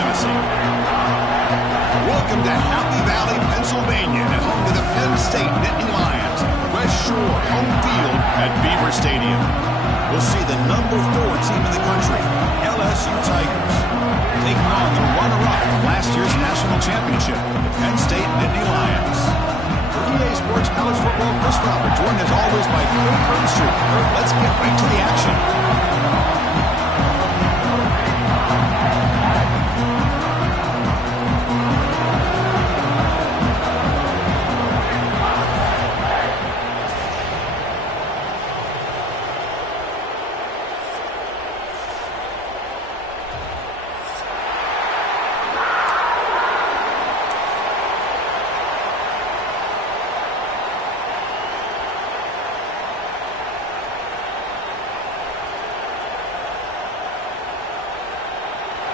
supremacy. Welcome to Happy Valley, Pennsylvania, and home to the Penn State Nittany Lions. West Shore home field at Beaver Stadium. We'll see the #4 team in the country, LSU Tigers, taking on the runner-up from last year's national championship, the Penn State Nittany Lions. For EA Sports College Football, Chris Robert, joined as always by Kurt Bernstein. Let's get right to the action.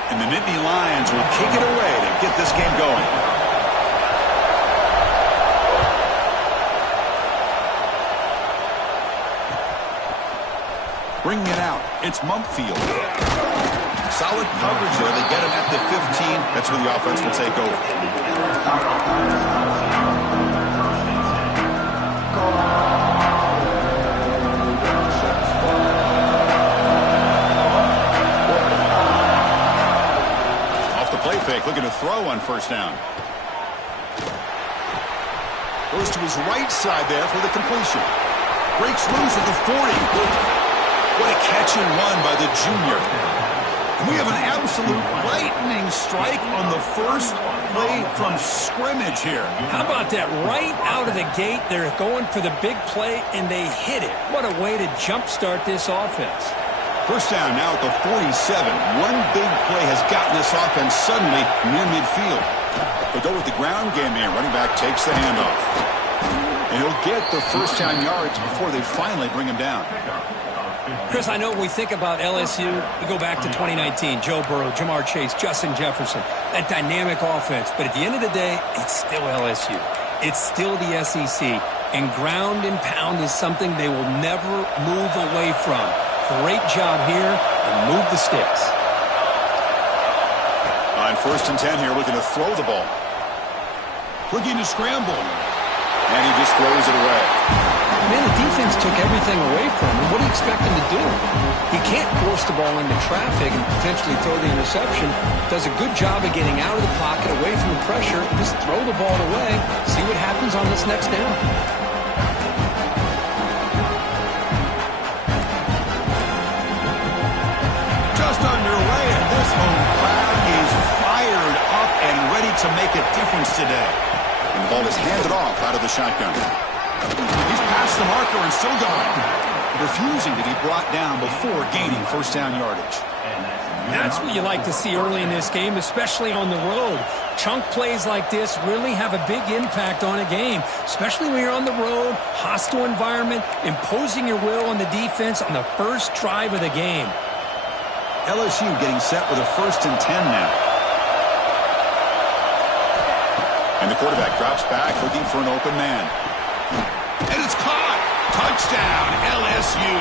And the Nittany Lions will kick it away to get this game going. Bringing it out, it's Mumpfield. Solid coverage there. They get him at the 15. That's where the offense will take over. Play fake, looking to throw on first down. Goes to his right side there for the completion. Breaks loose at the 40. What a catch and run by the junior. And we have an absolute lightning strike on the first play from scrimmage here. How about that? Right out of the gate, they're going for the big play, and they hit it. What a way to jumpstart this offense. First down now at the 47. One big play has gotten this offense suddenly near midfield. They go with the ground game here. Running back takes the handoff. And he'll get the first down yards before they finally bring him down. Chris, I know when we think about LSU, we go back to 2019. Joe Burrow, Jamar Chase, Justin Jefferson. That dynamic offense. But at the end of the day, it's still LSU. It's still the SEC. And ground and pound is something they will never move away from. Great job here, and move the sticks. On first and 10 here, looking to throw the ball. Looking to scramble. And he just throws it away. Man, the defense took everything away from him. What do you expect him to do? He can't force the ball into traffic and potentially throw the interception. Does a good job of getting out of the pocket, away from the pressure. Just throw the ball away. See what happens on this next down. Underway, and this home crowd is fired up and ready to make a difference today. And the ball is handed off out of the shotgun. He's past the marker and still going. Refusing to be brought down before gaining first down yardage. That's what you like to see early in this game, especially on the road. Chunk plays like this really have a big impact on a game, especially when you're on the road, hostile environment, imposing your will on the defense on the first drive of the game. LSU getting set with a first and 10 now. And the quarterback drops back looking for an open man. And it's caught. Touchdown, LSU.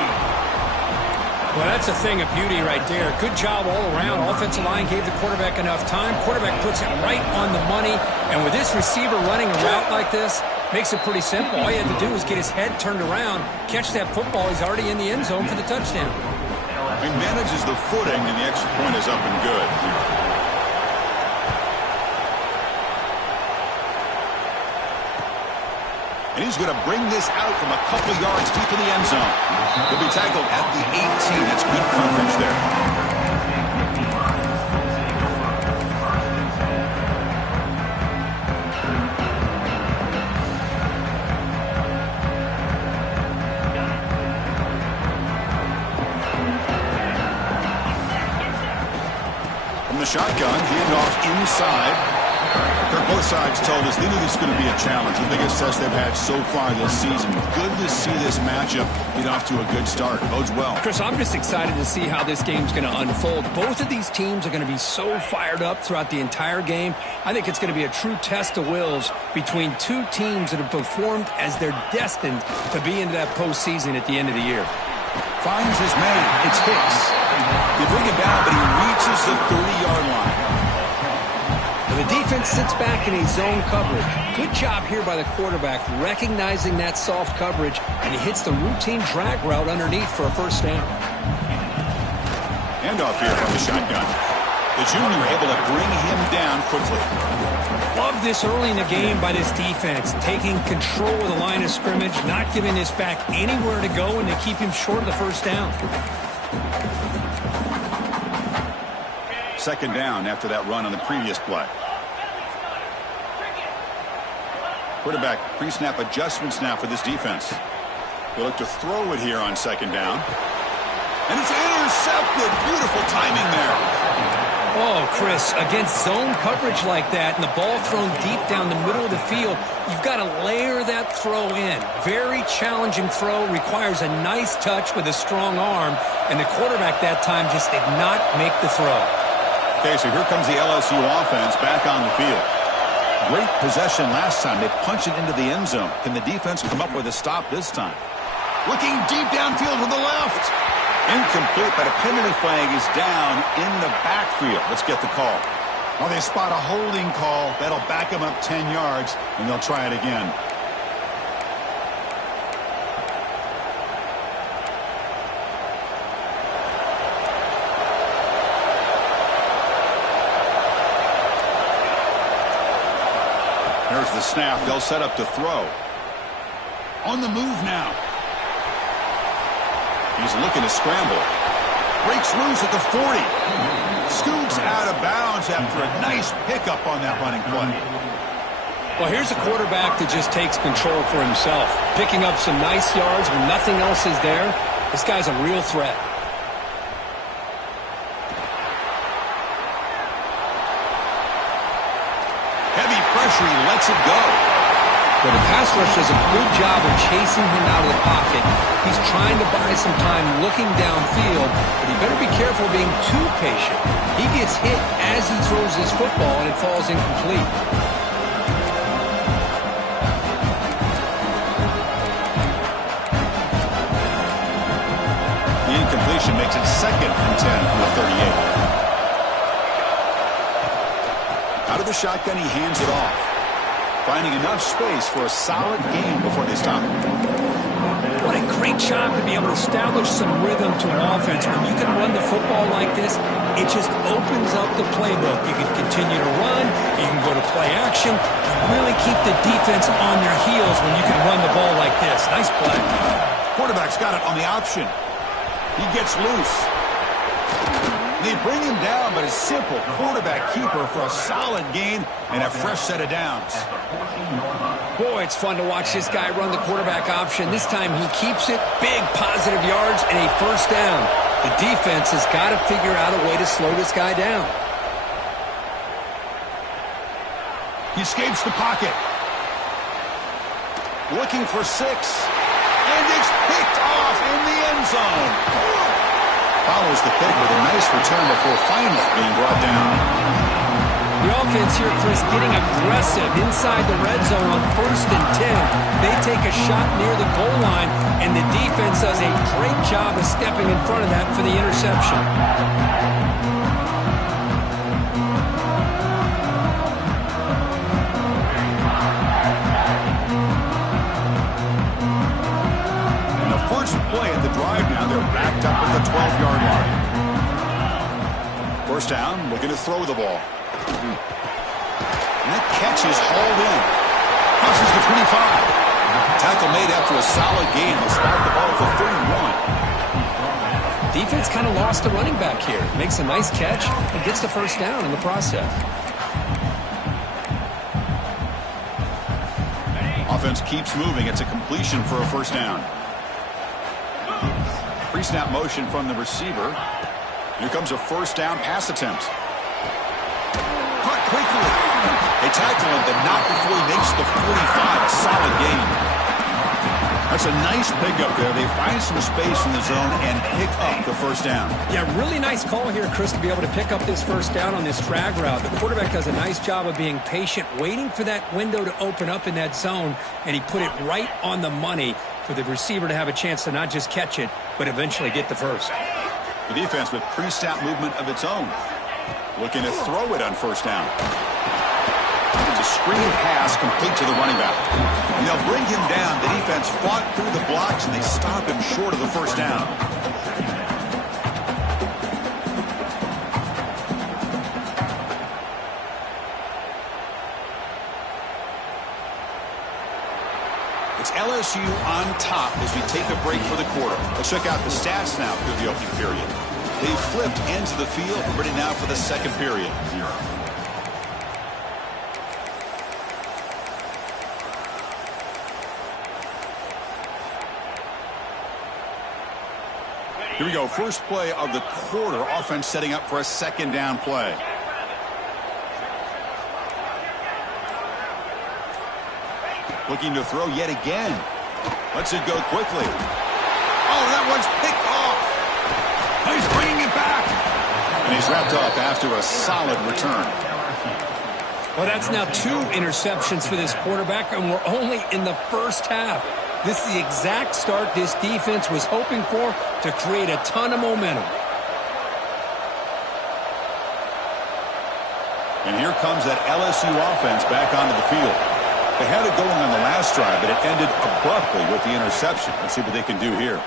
Well, that's a thing of beauty right there. Good job all around. Offensive line gave the quarterback enough time. Quarterback puts it right on the money. And with this receiver running a route like this, makes it pretty simple. All you had to do was get his head turned around, catch that football. He's already in the end zone for the touchdown. He manages the footing, and the extra point is up and good. And he's going to bring this out from a couple yards deep in the end zone. He'll be tackled at the 18. That's good coverage there. Shotgun, handoff inside. Both sides told us they knew this was going to be a challenge, the biggest test they've had so far this season. Good to see this matchup get off to a good start. Bodes well. Chris, I'm just excited to see how this game's going to unfold. Both of these teams are going to be so fired up throughout the entire game. I think it's going to be a true test of wills between two teams that have performed as they're destined to be into that postseason at the end of the year. Finds his man. It's Hicks. They bring him down, but he reaches the 30-yard line. defense sits back in a zone coverage. Good job here by the quarterback recognizing that soft coverage, and he hits the routine drag route underneath for a first down. Handoff here from the shotgun. The junior able to bring him down quickly. Love this early in the game by this defense, taking control of the line of scrimmage, not giving this back anywhere to go, and to keep him short of the first down. Second down after that run on the previous play. Quarterback pre-snap adjustments now for this defense. They look to throw it here on second down. And it's intercepted. Beautiful timing there. Oh, Chris, against zone coverage like that and the ball thrown deep down the middle of the field, you've got to layer that throw in. Very challenging throw, requires a nice touch with a strong arm, and the quarterback that time just did not make the throw. Okay, so here comes the LSU offense back on the field. Great possession last time. They punched it into the end zone. Can the defense come up with a stop this time? Looking deep downfield to the left. Incomplete, but a penalty flag is down in the backfield. Let's get the call. Well, they spot a holding call. That'll back them up 10 yards, and they'll try it again. There's the snap. They'll set up to throw. On the move now. He's looking to scramble. Breaks loose at the 40. Scoots out of bounds after a nice pickup on that running play. Well, here's a quarterback that just takes control for himself. Picking up some nice yards when nothing else is there. This guy's a real threat. Heavy pressure. He lets it go. Well, the pass rush does a good job of chasing him out of the pocket. He's trying to buy some time looking downfield, but he better be careful being too patient. He gets hit as he throws his football, and it falls incomplete. The incompletion makes it 2nd and 10 from the 38. Out of the shotgun, he hands it off. Finding enough space for a solid game before they stop. What a great job to be able to establish some rhythm to an offense. When you can run the football like this, it just opens up the playbook. You can continue to run. You can go to play action. You really keep the defense on their heels when you can run the ball like this. Nice play. Quarterback's got it on the option. He gets loose. They bring him down, but a simple quarterback keeper for a solid gain and a fresh set of downs. Boy, it's fun to watch this guy run the quarterback option. This time he keeps it. Big positive yards and a first down. The defense has got to figure out a way to slow this guy down. He escapes the pocket. Looking for 6. And it's picked off in the end zone. Follows the pick with a nice return before finally being brought down. The offense here, Chris, getting aggressive inside the red zone on 1st and 10. They take a shot near the goal line, and the defense does a great job of stepping in front of that for the interception. Play at the drive now. They're backed up at the 12-yard line. First down, looking to throw the ball. And that catch is hauled in. Crosses the 25. Tackle made after a solid gain. They'll spot the ball for 31. Defense kind of lost the running back here. Makes a nice catch and gets the first down in the process. Offense keeps moving. It's a completion for a first down. Pre-snap motion from the receiver. Here comes a first down pass attempt. Caught quickly. They tackle him, but not before he makes the 45. A solid gain. That's a nice pickup there. They find some space in the zone and pick up the first down. Yeah, really nice call here, Chris, to be able to pick up this first down on this drag route. The quarterback does a nice job of being patient, waiting for that window to open up in that zone, and he put it right on the money for the receiver to have a chance to not just catch it, but eventually get the first. The defense with pre-snap movement of its own. Looking to throw it on first down. It's a screen pass complete to the running back. And they'll bring him down. The defense fought through the blocks, and they stop him short of the first down. It's LSU on top as we take a break for the quarter. Let's check out the stats now through the opening period. They flipped ends of the field, ready now for the second period. Here we go. First play of the quarter. Offense setting up for a second down play. Looking to throw yet again. Lets it go quickly. Oh, that one's picked off. He's bringing it back. And he's wrapped up after a solid return. Well, that's now 2 interceptions for this quarterback, and we're only in the first half. This is the exact start this defense was hoping for to create a ton of momentum. And here comes that LSU offense back onto the field. They had it going on the last drive, but it ended abruptly with the interception. Let's see what they can do here.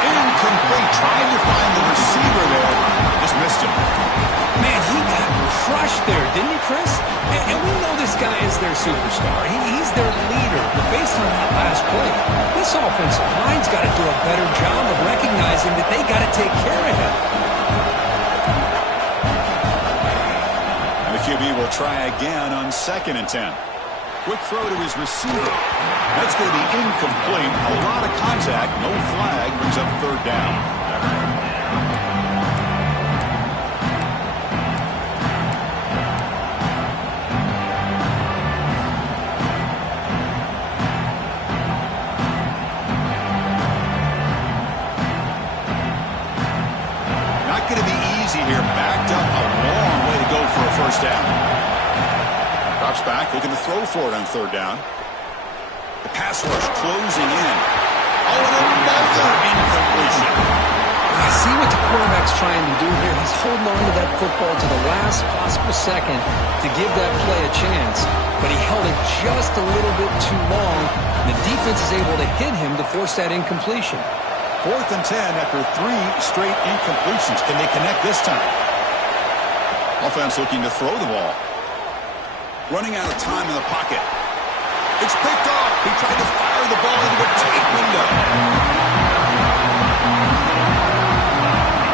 Incomplete. Trying to find the receiver there. Just missed him. Man, he got crushed there, didn't he, Chris? And we know this guy is their superstar. He's their leader. But based on that last play, this offensive line's got to do a better job of recognizing that they got to take care of him. And the QB will try again on 2nd and 10. Quick throw to his receiver. That's going to be incomplete. A lot of contact. No flag. Brings up 3rd down. Not going to be easy here. Backed up a long way to go for a first down. Drops back, looking to throw for it on 3rd down. The pass rush closing in. Oh, and another incompletion. I see what the quarterback's trying to do here. He's holding on to that football to the last possible second to give that play a chance. But he held it just a little bit too long. And the defense is able to hit him to force that incompletion. 4th and 10 after 3 straight incompletions. Can they connect this time? Offense looking to throw the ball. Running out of time in the pocket. It's picked off. He tried to fire the ball into a tight window.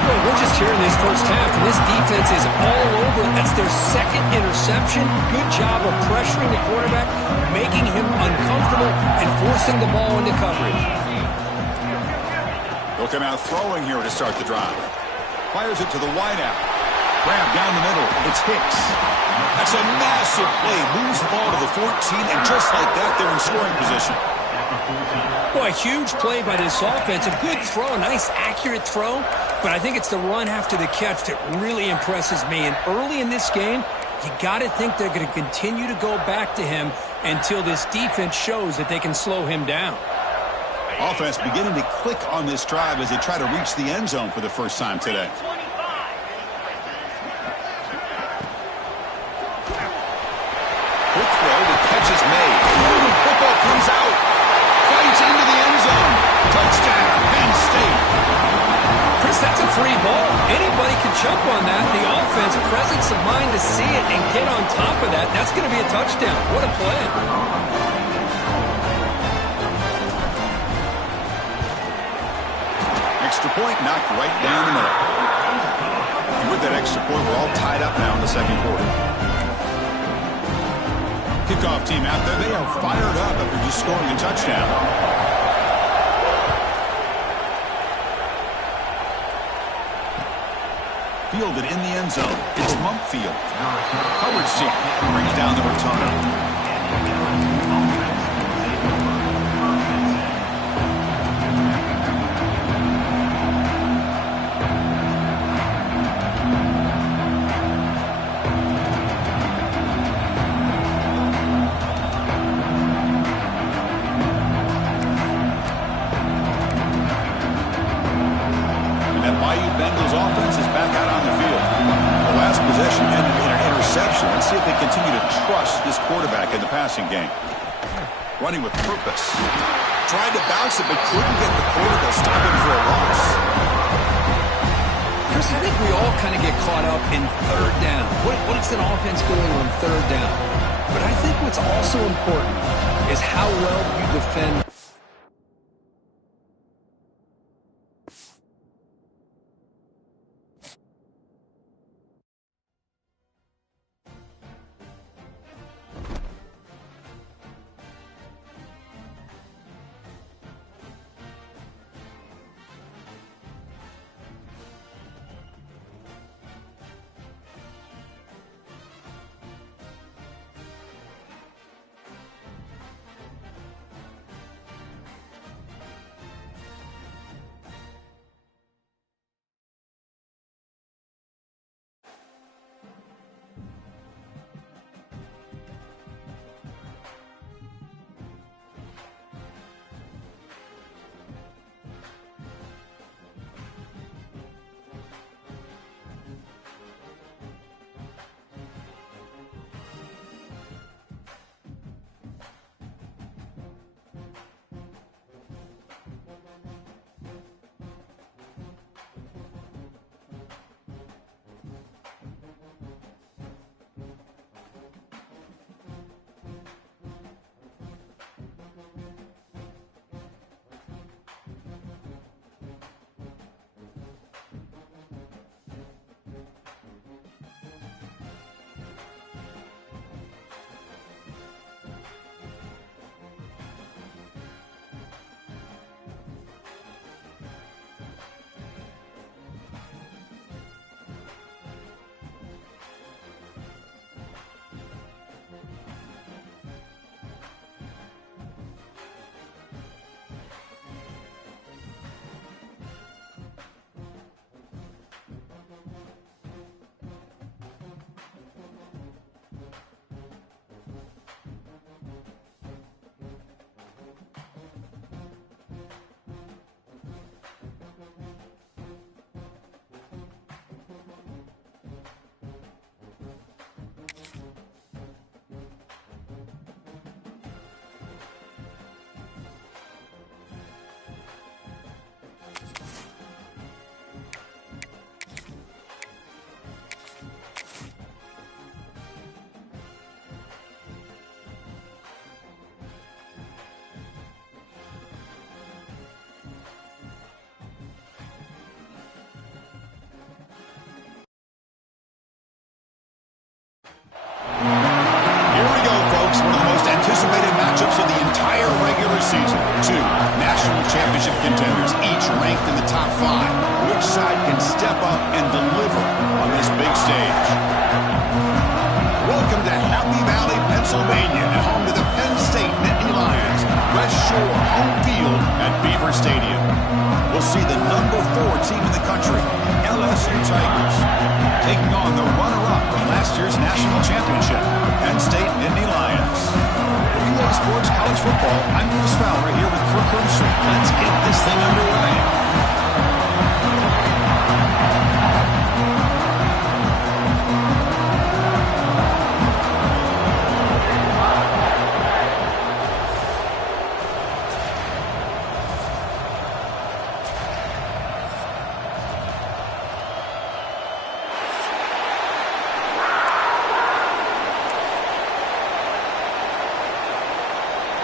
Well, we're just here in this first half, and this defense is all over. That's their 2nd interception. Good job of pressuring the quarterback, making him uncomfortable, and forcing the ball into coverage. They'll come out throwing here to start the drive. Fires it to the wideout. Grab down the middle. It's Hicks. That's a massive play. Moves the ball to the 14, and just like that, they're in scoring position. Boy, a huge play by this offense. A good throw, a nice, accurate throw. But I think it's the run after the catch that really impresses me. And early in this game, you got to think they're going to continue to go back to him until this defense shows that they can slow him down. Offense beginning to click on this drive as they try to reach the end zone for the first time today. Quick throw, the catch is made. The football comes out. Fights into the end zone. Touchdown, Penn State. Chris, that's a free ball. Anybody can jump on that. The offense, presence of mind to see it and get on top of that. That's going to be a touchdown. What a play. Extra point knocked right down the middle. And with that extra point, we're all tied up now in the second quarter. Kickoff team out there. They are fired up after just scoring a touchdown. Fielded in the end zone. It's Mumpfield. Coverage team brings down the return. Bengals offense is back out on the field. see if they continue to trust this quarterback in the passing game. Running with purpose. Tried to bounce it, but couldn't get the quarterback. Stop him for a loss. Chris, I think we all kind of get caught up in third down. What's an offense doing on third down? But I think what's also important is how well you defend. anticipated matchups of the entire regular season. Two national championship contenders, each ranked in the top 5. Which side can step up and deliver on this big stage? Welcome to Happy Valley, Pennsylvania, and home to the Penn State Nittany Lions. West Shore home field at Beaver Stadium. We'll see the number 4 team in the country, LSU Tigers, taking on the runner-up in last year's national championship, Penn State Nittany Lions. For UA Sports College Football, I'm Chris Fowler here with Kirk Herbstreit. Let's get this thing underway.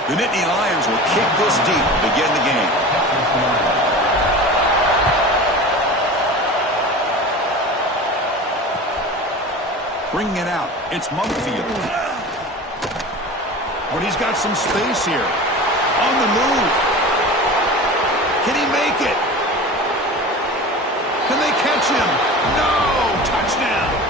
The Nittany Lions will kick this deep to begin the game. Bringing it out, it's Munkfield. But he's got some space here. On the move. Can he make it? Can they catch him? No! Touchdown!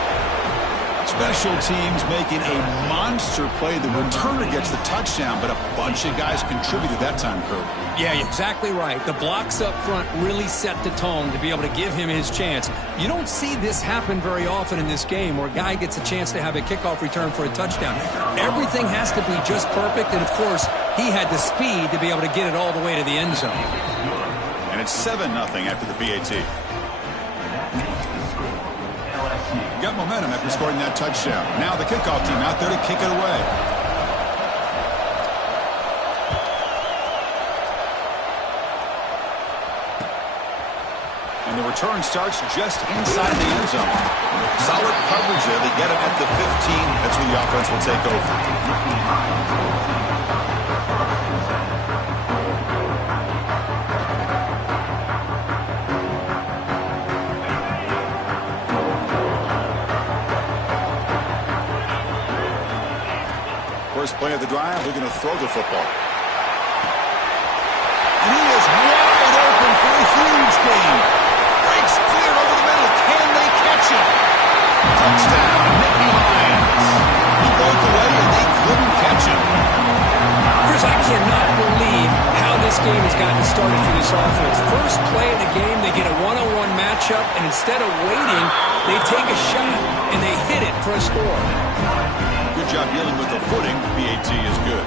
Special teams making a monster play. The returner gets the touchdown, but a bunch of guys contributed that time, Kurt. Yeah, exactly right. The blocks up front really set the tone to be able to give him his chance. You don't see this happen very often in this game where a guy gets a chance to have a kickoff return for a touchdown. Everything has to be just perfect, and of course, he had the speed to be able to get it all the way to the end zone. And it's 7-0 after the PAT. Got got momentum after scoring that touchdown. Now the kickoff team out there to kick it away. And the return starts just inside the end zone. Solid coverage there. They get it at the 15. That's where the offense will take over. First play of the drive, we're going to throw the football. And he is wide open for a huge gain. Breaks clear over the middle. Can they catch him? Touchdown, Nittany Lions. He broke away and they couldn't catch him. Chris, I cannot believe how this game has gotten started for this offense. First play of the game, they get a one-on-one matchup, and instead of waiting, they take a shot, and they hit it for a score. Good job dealing with the footing. PAT is good.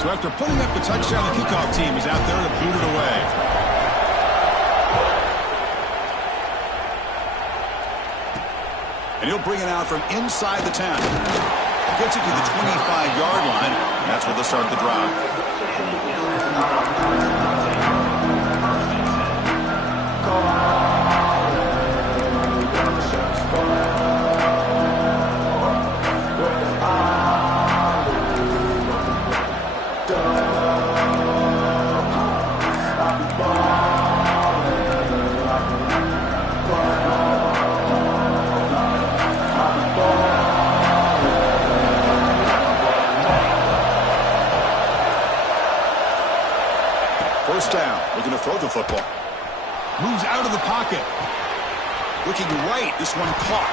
So after putting up the touchdown, the kickoff team is out there to boot it away. And he'll bring it out from inside the 10. Gets it to the 25-yard line. And that's where they'll start the drive. First down. We're going to throw the football. Moves out of the pocket. Looking right. This one caught.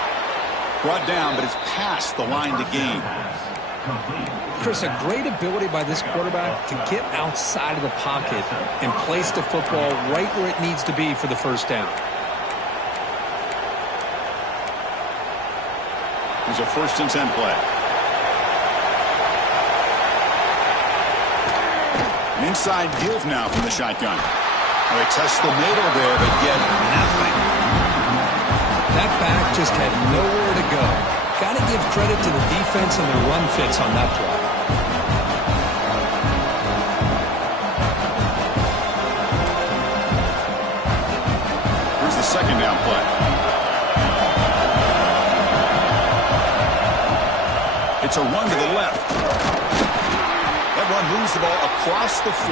Brought down, but it's past the line to gain. Chris, a great ability by this quarterback to get outside of the pocket and place the football right where it needs to be for the first down. There's a 1st and 10 play. An inside give now from the shotgun. They test the middle there, but get nothing. That back just had nowhere to go. Got to give credit to the defense and their run fits on that play. Here's the 2nd down play. It's a run to the left. That run moves the ball across the 40.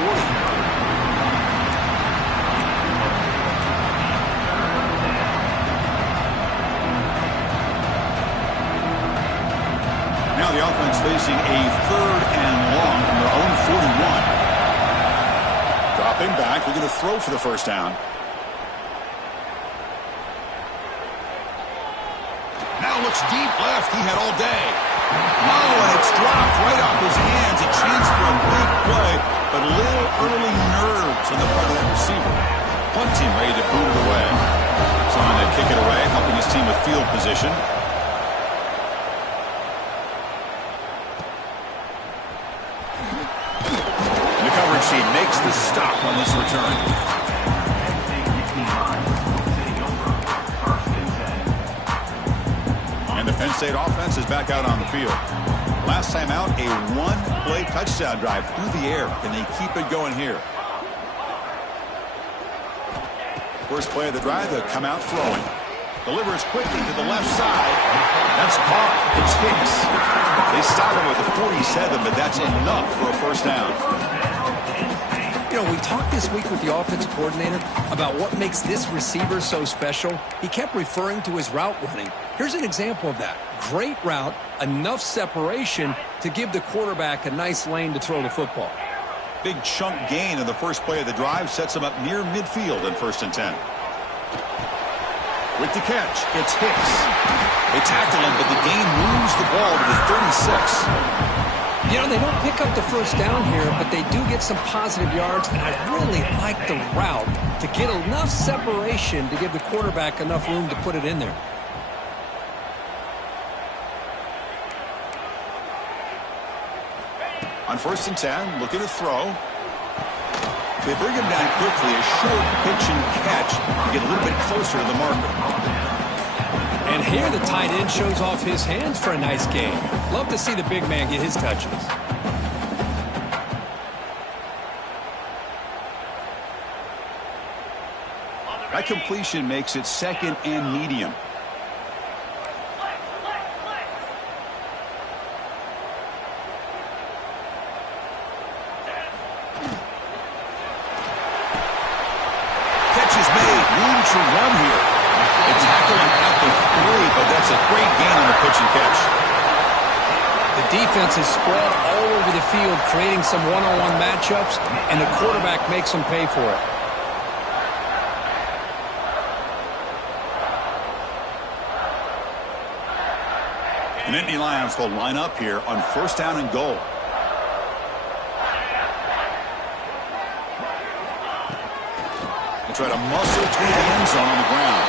Now the offense facing a 3rd and long from their own 41. Dropping back. We're going to throw for the first down. Now looks deep left. He had all day. Oh, and it's dropped right off his hands. A chance for a big play, but a little early nerves on the part of that receiver. Punt team ready to boot it away. Trying to kick it away, helping his team with field position. And the coverage team makes the stop on this return. The Penn State offense is back out on the field. Last time out, a one-play touchdown drive through the air. Can they keep it going here? First play of the drive, they'll come out throwing. Delivers quickly to the left side. That's caught. It's Hicks. They stop him with a 47, but that's enough for a first down. You know, we talked this week with the offensive coordinator about what makes this receiver so special. He kept referring to his route running. Here's an example of that. Great route, enough separation to give the quarterback a nice lane to throw the football. Big chunk gain in the first play of the drive sets him up near midfield in 1st and 10. With the catch, it's Hicks. They tackle him, but the gain moves the ball to the 36. You know, they don't pick up the first down here, but they do get some positive yards, and I really like the route to get enough separation to give the quarterback enough room to put it in there. On 1st and 10, looking to throw. They bring him down quickly, a short pitch and catch to get a little bit closer to the marker. And here the tight end shows off his hands for a nice game. Love to see the big man get his touches. That completion makes it 2nd and medium. Catch is made. Room to run here. They tackle him at the 3, but that's a great gain on the pitch and catch. The defense is spread all over the field, creating some one-on-one matchups, and the quarterback makes them pay for it. The Nittany Lions will line up here on 1st down and goal. They try to muscle toward the end zone on the ground.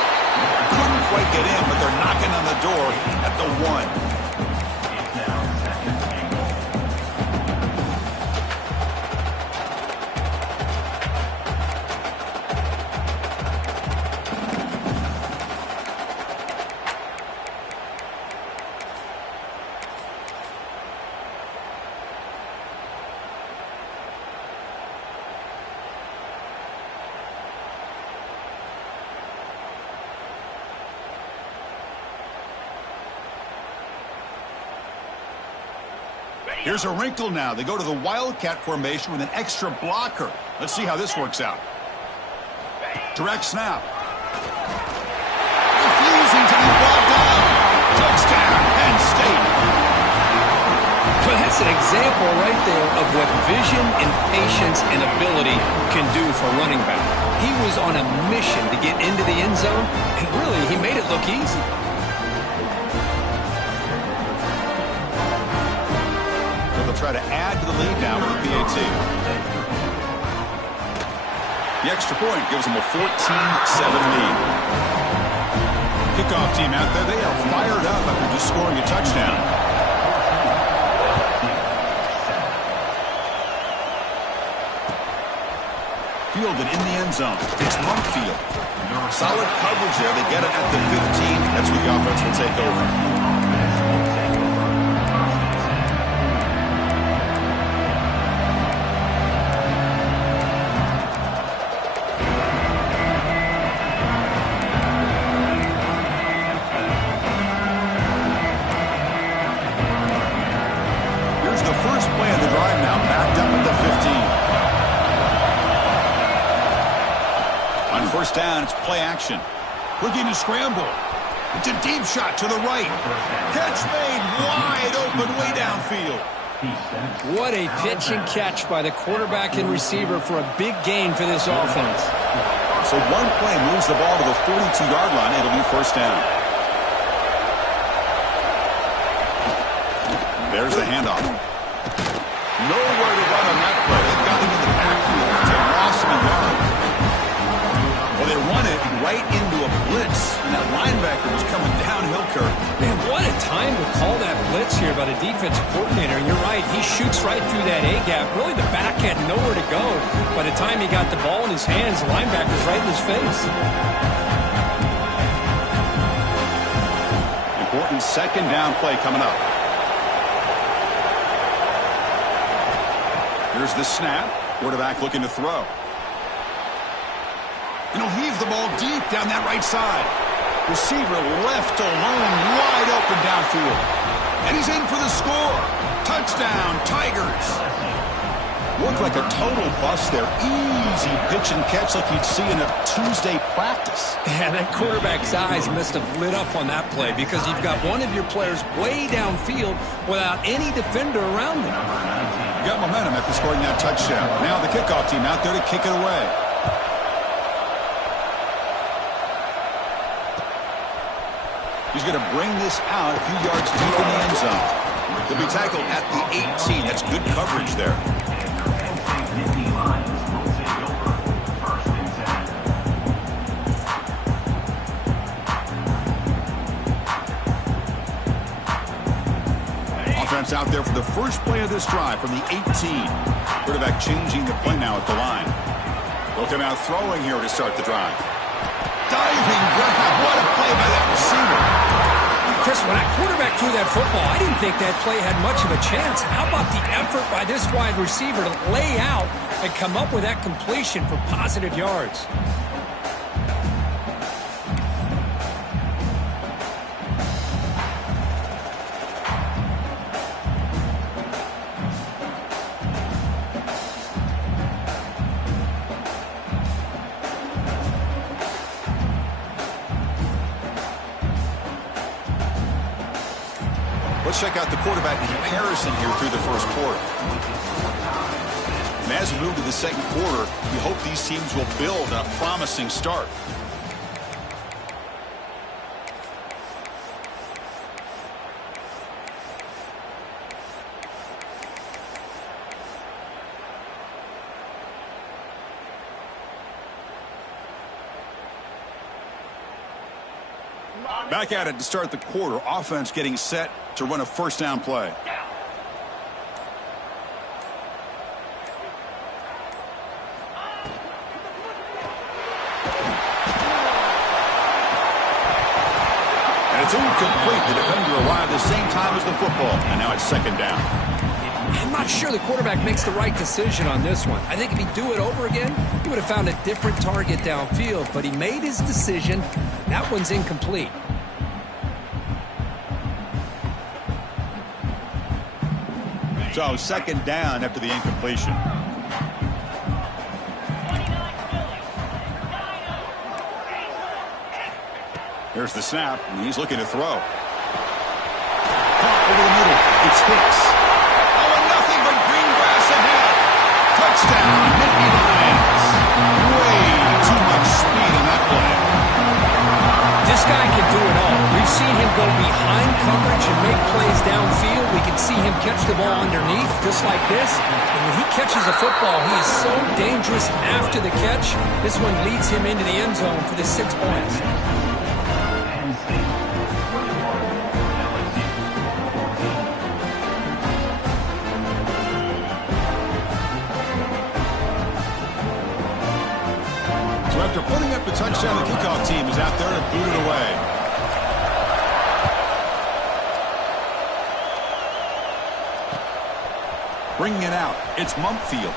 Couldn't quite get in, but they're knocking on the door at the 1. Here's a wrinkle now. They go to the Wildcat formation with an extra blocker. Let's see how this works out. Direct snap. Refusing to be brought down. Touchdown, Penn State. Well, that's an example right there of what vision and patience and ability can do for a running back. He was on a mission to get into the end zone, and really, he made it look easy. Try to add to the lead now with the PAT. The extra point gives them a 14-7 lead. Kickoff team out there, they are fired up after just scoring a touchdown. Fielded in the end zone. It's Monkfield. Solid coverage there. They get it at the 15. That's where the offense will take over. First down, it's play action. Looking to scramble. It's a deep shot to the right. Catch made wide open way downfield. What a pitch and catch by the quarterback and receiver for a big gain for this offense. So one play moves the ball to the 42-yard line. It'll be first down. There's the handoff. Nowhere to run on that play. They've got him in the backfield. It's a loss of a yard. Well, they run it right into a blitz, and that linebacker was coming downhill curve. Man, what a time to call that blitz here by the defensive coordinator. And you're right, he shoots right through that A-gap. Really, the back had nowhere to go. By the time he got the ball in his hands, the linebacker's right in his face. Important second down play coming up. Here's the snap. Quarterback looking to throw. And he'll heave the ball deep down that right side. Receiver left alone, wide open downfield. And he's in for the score. Touchdown, Tigers. Looked like a total bust there. Easy pitch and catch like you'd see in a Tuesday practice. Yeah, that quarterback's eyes must have lit up on that play because you've got one of your players way downfield without any defender around them. You got momentum after scoring that touchdown. Now the kickoff team out there to kick it away. He's going to bring this out a few yards deep in the end zone. He'll be tackled at the 18. That's good coverage there. Offense out there for the first play of this drive from the 18. Quarterback changing the play now at the line. They'll come out throwing here to start the drive. Diving grab. What a play by that receiver. Chris, when that quarterback threw that football, I didn't think that play had much of a chance. How about the effort by this wide receiver to lay out and come up with that completion for positive yards? Let's check out the quarterback comparison here through the first quarter. And as we move to the second quarter, we hope these teams will build on a promising start. Back at it to start the quarter. Offense getting set to run a first down play. And it's incomplete. The defender arrived at the same time as the football. And now it's second down. I'm not sure the quarterback makes the right decision on this one. I think if he'd do it over again, he would have found a different target downfield. But he made his decision. That one's incomplete. So second down after the incompletion. Here's the snap, and he's looking to throw. Caught over the middle. It's Hicks. Oh, and nothing but green grass ahead. Touchdown, Nittany Lions. Way too much speed in that play. This guy can do it all. We've seen him go behind coverage and make plays downfield. We can see him catch the ball underneath, just like this. And when he catches a football, he is so dangerous after the catch. This one leads him into the end zone for the 6 points. After putting up the touchdown, the kickoff team is out there to boot it away. Bringing it out, it's Mumpfield.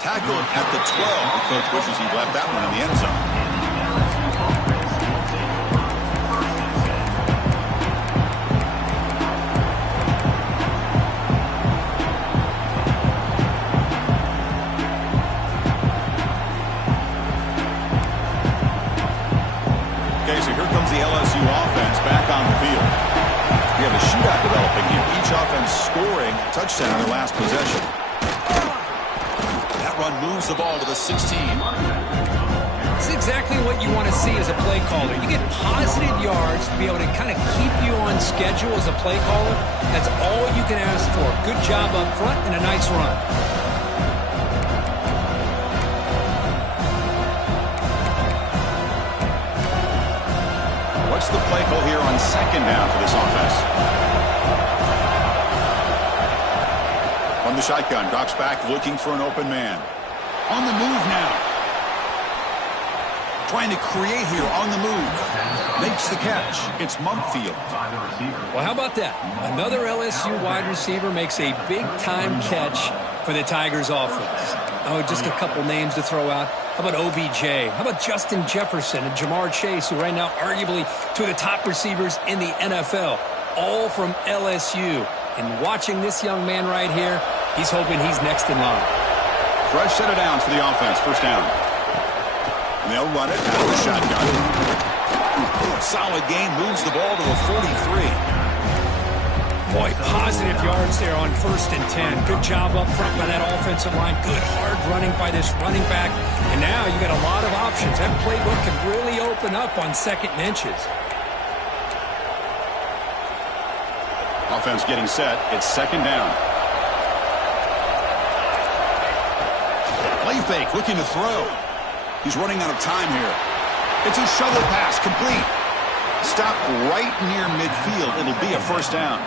Tackled at the 12. The coach wishes he left that one in the end zone. Scoring a touchdown in their last possession. That run moves the ball to the 16. It's exactly what you want to see as a play caller. You get positive yards to be able to kind of keep you on schedule as a play caller. That's all you can ask for. Good job up front and a nice run. What's the play call here on second down for this offense? From the shotgun, drops back, looking for an open man. On the move now. Trying to create here on the move. Makes the catch. It's Mumpfield. Well, how about that? Another LSU wide receiver makes a big-time catch for the Tigers offense. Oh, just a couple names to throw out. How about OBJ? How about Justin Jefferson and Jamar Chase, who right now arguably two of the top receivers in the NFL, all from LSU. And watching this young man right here, he's hoping he's next in line. Fresh set of downs for the offense. First down. And they'll run it out of the shotgun. Solid gain, moves the ball to the 43. Boy, positive yards there on 1st and 10. Good job up front by that offensive line. Good hard running by this running back. And now you got a lot of options. That playbook can really open up on 2nd and inches. Offense getting set. It's 2nd down. Play fake, looking to throw. He's running out of time here. It's a shovel pass, complete. Stopped right near midfield. It'll be a first down.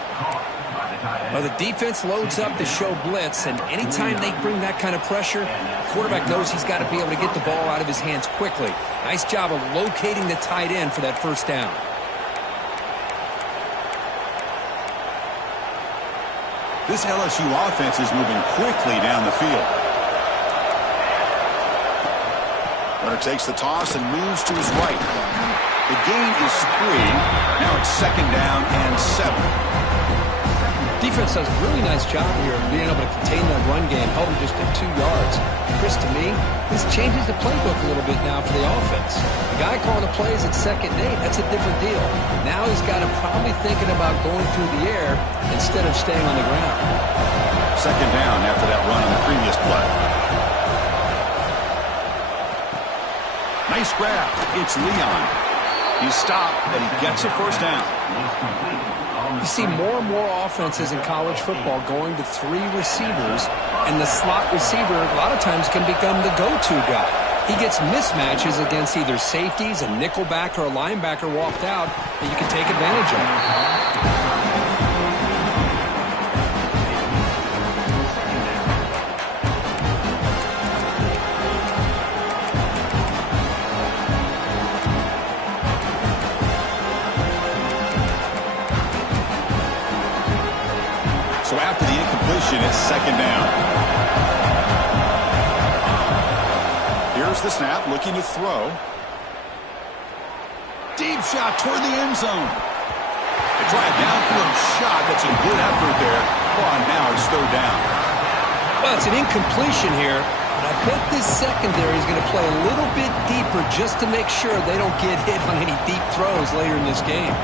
Well, the defense loads up to show blitz, and anytime they bring that kind of pressure, the quarterback knows he's got to be able to get the ball out of his hands quickly. Nice job of locating the tight end for that first down. This LSU offense is moving quickly down the field. Runner takes the toss and moves to his right. The gain is 3. Now it's 2nd down and 7. Defense does a really nice job here of being able to contain that run game, held him just at 2 yards. Chris, to me, this changes the playbook a little bit now for the offense. The guy calling the plays at 2nd and 8, that's a different deal. Now he's got to probably thinking about going through the air instead of staying on the ground. 2nd down after that run on the previous play. Nice grab. It's Leon. He's stopped, and he gets a first down. You see more and more offenses in college football going to 3 receivers, and the slot receiver a lot of times can become the go-to guy. He gets mismatches against either safeties, a nickelback, or a linebacker walked out that you can take advantage of. So after the incompletion, it's 2nd down. Here's the snap, looking to throw. Deep shot toward the end zone. They try a downfield shot. That's a good effort there. Oh, and now it's 3rd down. Well, it's an incompletion here, but I bet this secondary is going to play a little bit deeper just to make sure they don't get hit on any deep throws later in this game.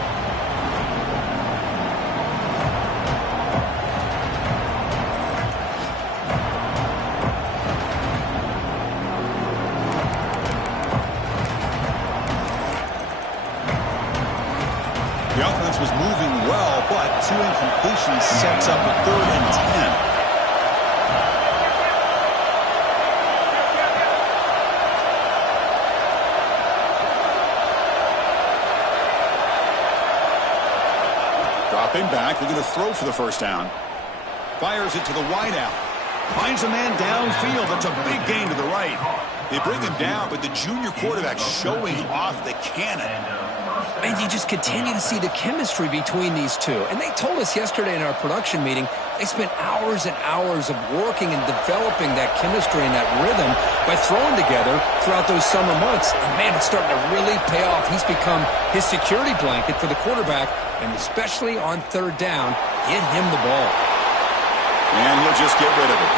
The offense was moving well, but 2 incompletions sets up a 3rd and 10. Dropping back, looking to throw for the first down. Fires it to the wideout. Finds a man downfield. That's a big gain to the right. They bring him down, but the junior quarterback showing off the cannon. And you just continue to see the chemistry between these two. And they told us yesterday in our production meeting, they spent hours and hours of working and developing that chemistry and that rhythm by throwing together throughout those summer months. And, man, it's starting to really pay off. He's become his security blanket for the quarterback, and especially on 3rd down, get him the ball. And he'll just get rid of it.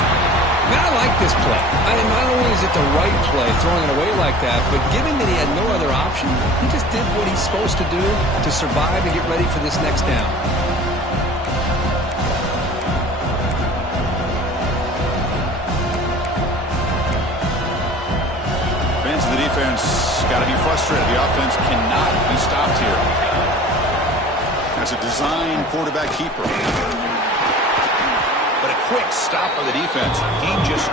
Man, I like this play. Not only is it the right play, throwing it away like that, but given that he had no other option, he just did what he's supposed to do to survive and get ready for this next down. Fans of the defense got to be frustrated. The offense cannot be stopped here. That's a design quarterback keeper. But a quick stop by the defense. Gain just 2,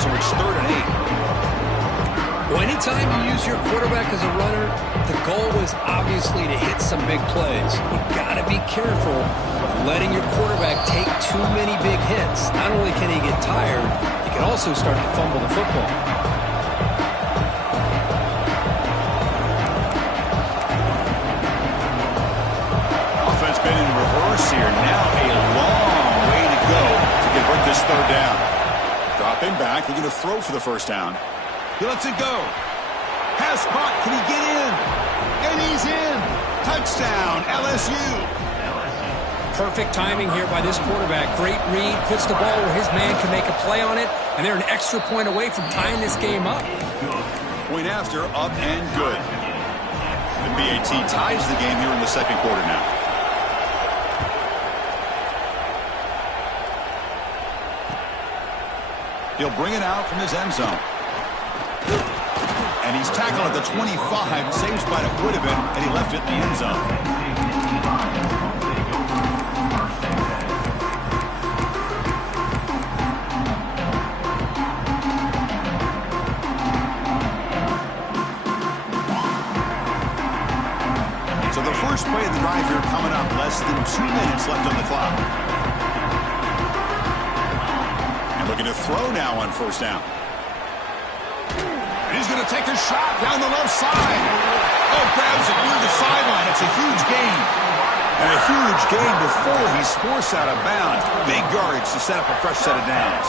so it's 3rd and 8. Well, anytime you use your quarterback as a runner, the goal is obviously to hit some big plays. You've got to be careful of letting your quarterback take too many big hits. Not only can he get tired, he can also start to fumble the football. Offense been in reverse here. Now a long way to go to convert this 3rd down. Dropping back, looking to throw for the first down. He lets it go. Pass caught. Can he get in? And he's in. Touchdown, LSU. Perfect timing here by this quarterback. Great read, puts the ball where his man can make a play on it, and they're an extra point away from tying this game up. Point after, up and good. The BAT ties the game here in the 2nd quarter now. He'll bring it out from his end zone. And he's tackled at the 25. Same spot it would have been, and he left it in the end zone. So the first play of the drive here coming up. Less than 2 minutes left on the clock. Looking to throw now on first down. And he's going to take a shot down the left side. Oh, grabs it near the sideline. It's a huge gain. And a huge gain before he's forced out of bounds. Big yardage to set up a fresh set of downs.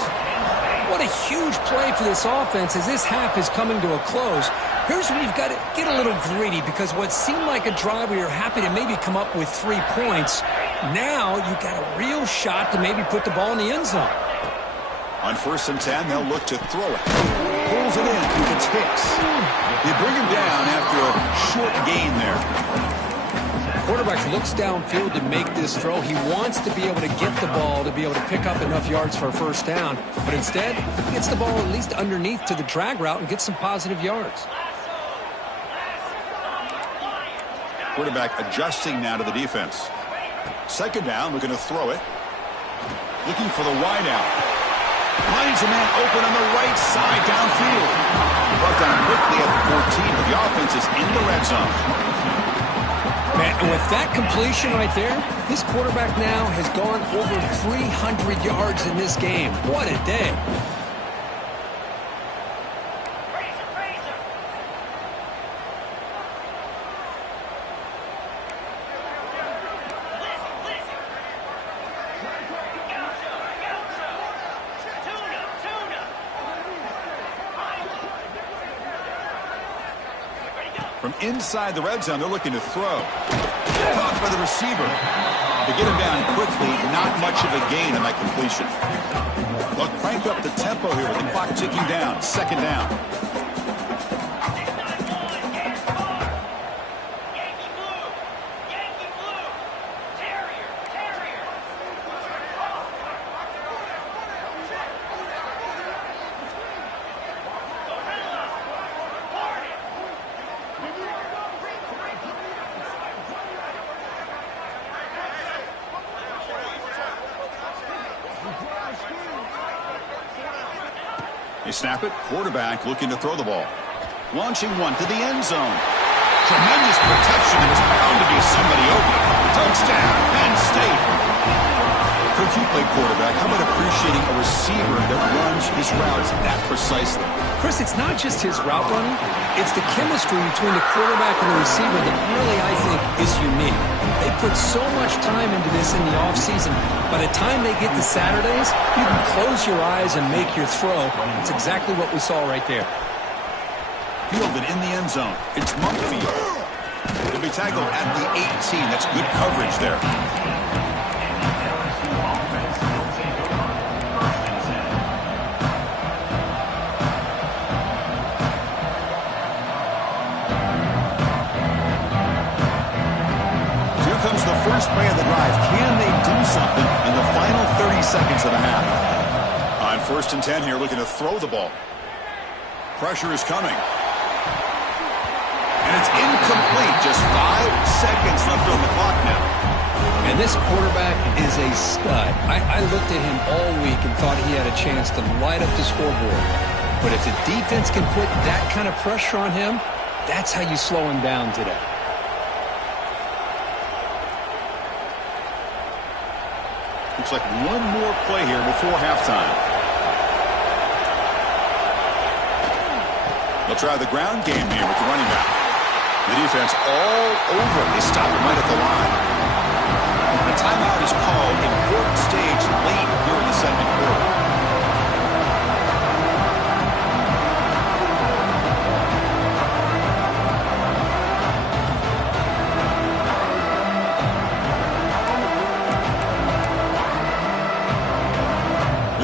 What a huge play for this offense as this half is coming to a close. Here's where you've got to get a little greedy, because what seemed like a drive where you're happy to maybe come up with 3 points, now you've got a real shot to maybe put the ball in the end zone. On first and 10, they'll look to throw it. Pulls it in. It's Hicks. They bring him down after a short gain there. Quarterback looks downfield to make this throw. He wants to be able to get the ball to be able to pick up enough yards for a first down. But instead, he gets the ball at least underneath to the drag route and gets some positive yards. Quarterback adjusting now to the defense. Second down, looking to throw it. Looking for the wide out. Finds a man open on the right side downfield. Brought down quickly at the 14, but the offense is in the red zone. Man, and with that completion right there, this quarterback now has gone over 300 yards in this game. What a day. From inside the red zone, they're looking to throw. Caught by the receiver. To get him down quickly, not much of a gain on that completion. They'll crank up the tempo here with the clock ticking down. Second down. They snap it. Quarterback looking to throw the ball. Launching one to the end zone. Tremendous protection. There was bound to be somebody open. Touchdown, Penn State. Coach, you play quarterback. How about appreciating a receiver that runs his routes that precisely? Chris, it's not just his route running. It's the chemistry between the quarterback and the receiver that really, I think, is unique. They put so much time into this in the offseason. By the time they get to Saturdays, you can close your eyes and make your throw. It's exactly what we saw right there. Fielded in the end zone. It's Monkfield. He'll be tackled at the 18. That's good coverage there. First play of the drive. Can they do something in the final 30 seconds of the half? On first and 10 here, looking to throw the ball. Pressure is coming. And it's incomplete. Just 5 seconds left on the clock now. And this quarterback is a stud. I looked at him all week and thought he had a chance to light up the scoreboard. But if the defense can put that kind of pressure on him, that's how you slow him down today. Looks like one more play here before halftime. They'll try the ground game here with the running back. The defense all over it. They stop him right at the line. A timeout is called. Important stage late here in the second quarter.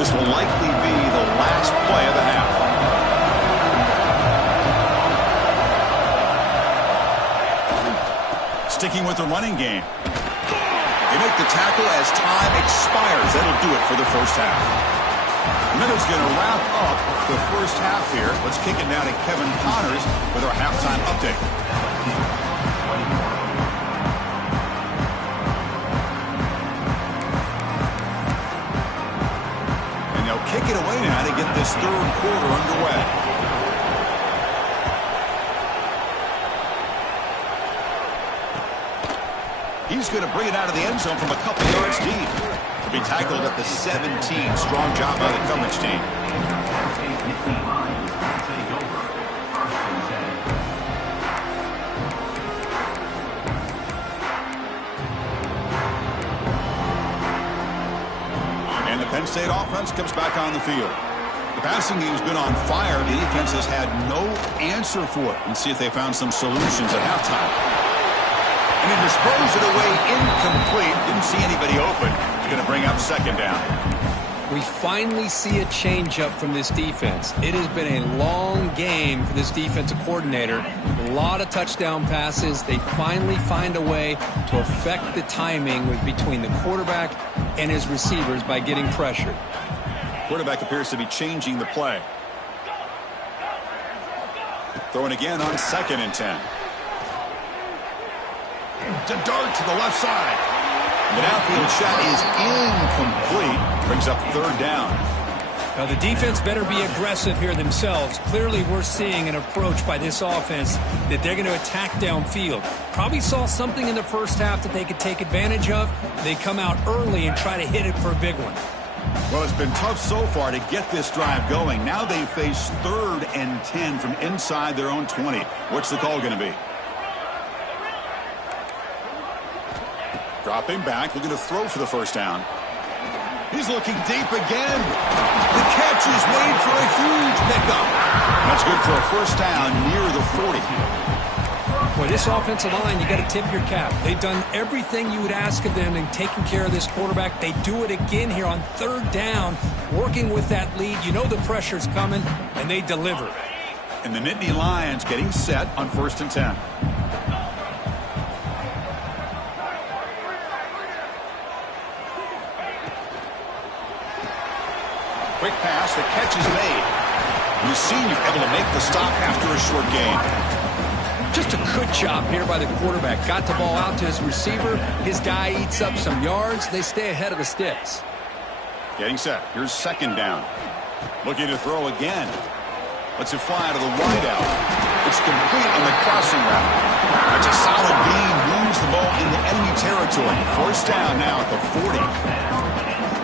This will likely be the last play of the half. Sticking with the running game. They make the tackle as time expires. That'll do it for the first half. Minutes going to wrap up the first half here. Let's kick it now to Kevin Connors with our halftime update. Kick it away now to get this third quarter underway. He's going to bring it out of the end zone from a couple yards deep. be tackled at the 17. Strong job by the coverage team. And the Penn State offense comes back on the field. The passing game's been on fire. The defense has had no answer for it. And see if they found some solutions at halftime. And he disposed it away incomplete. Didn't see anybody open. He's going to bring up second down. We finally see a change-up from this defense. It has been a long game for this defensive coordinator. A lot of touchdown passes. They finally find a way to affect the timing between the quarterback and his receivers by getting pressure. Quarterback appears to be changing the play. Throwing again on 2nd and 10. To dart to the left side. The downfield shot is incomplete. Brings up 3rd down. Now the defense better be aggressive here themselves. Clearly we're seeing an approach by this offense that they're going to attack downfield. Probably saw something in the first half that they could take advantage of. They come out early and try to hit it for a big one. Well, it's been tough so far to get this drive going. Now they face 3rd and 10 from inside their own 20. What's the call going to be? Dropping back, looking to throw for the 1st down. He's looking deep again. The catch is made for a huge pickup. That's good for a 1st down near the 40. Boy, this offensive line, you got to tip your cap. They've done everything you would ask of them in taking care of this quarterback. They do it again here on 3rd down, working with that lead. You know the pressure's coming, and they deliver. And the Nittany Lions getting set on 1st and 10. Quick pass, the catch is made. And the senior able to make the stop after a short gain. Just a good job here by the quarterback. Got the ball out to his receiver. His guy eats up some yards. They stay ahead of the sticks. Getting set. Here's 2nd down. Looking to throw again. Lets it fly to the wide out. It's complete on the crossing route. That's a solid gain. Moves the ball into enemy territory. 1st down now at the 40.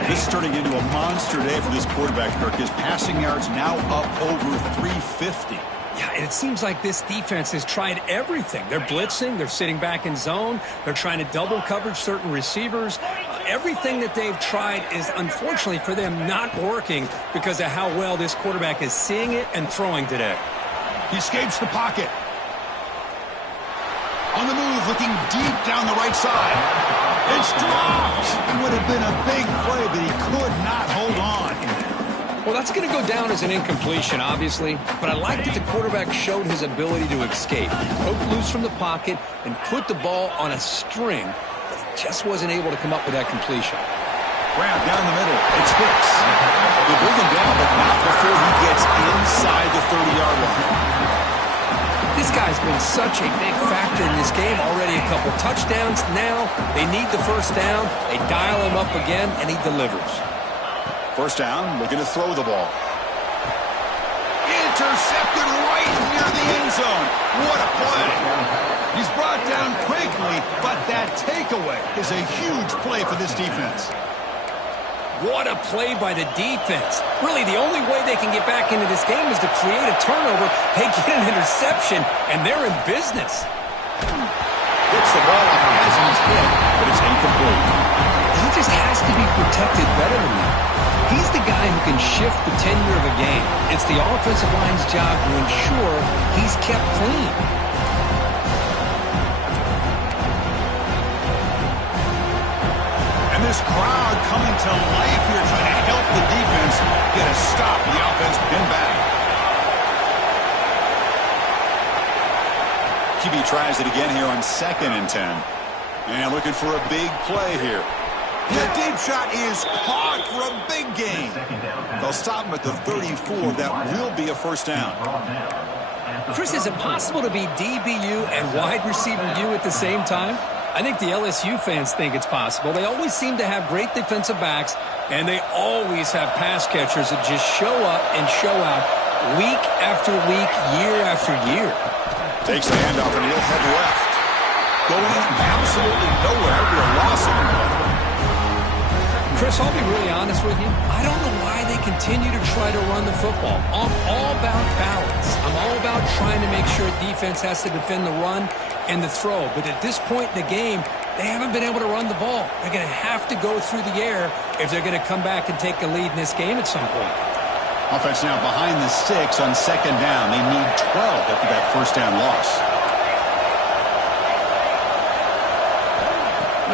This is turning into a monster day for this quarterback, Kirk. His passing yards now up over 350. Yeah, and it seems like this defense has tried everything. They're blitzing. They're sitting back in zone. They're trying to double coverage certain receivers. Everything that they've tried is, unfortunately for them, not working because of how well this quarterback is seeing it and throwing today. He escapes the pocket. On the move, looking deep down the right side. It's dropped. It would have been a big play, but he could not hold on. Well, that's going to go down as an incompletion, obviously, but I like that the quarterback showed his ability to escape. Broke loose from the pocket and put the ball on a string, but just wasn't able to come up with that completion. Grab down the middle. It's Hicks. They bring him down, but not before he gets inside the 30-yard line. This guy's been such a big factor in this game. Already a couple touchdowns. Now they need the 1st down. They dial him up again, and he delivers. 1st down, looking to throw the ball. Intercepted right near the end zone. What a play. He's brought down quickly, but that takeaway is a huge play for this defense. What a play by the defense. Really, the only way they can get back into this game is to create a turnover. They get an interception, and they're in business. Gets the ball off as he's hit, but it's incomplete. He just has to be protected better than that. He's the guy who can shift the tenure of a game. It's the offensive line's job to ensure he's kept clean. And this crowd coming to life here, trying to help the defense get a stop. The offense pinned back. QB tries it again here on 2nd and 10. And looking for a big play here. The deep shot is caught for a big gain. They'll stop him at the 34. That will be a 1st down. Chris, is it possible to be DBU and wide receiver U at the same time? I think the LSU fans think it's possible. They always seem to have great defensive backs, and they always have pass catchers that just show up and show out week after week, year after year. Takes the handoff, and he'll head left. Going absolutely nowhere. It'll be a loss of him. Chris, I'll be really honest with you. I don't know why they continue to try to run the football. I'm all about balance. I'm all about trying to make sure defense has to defend the run and the throw. But at this point in the game, they haven't been able to run the ball. They're going to have to go through the air if they're going to come back and take a lead in this game at some point. Offense now behind the sticks on second down. They need 12 after that first down loss.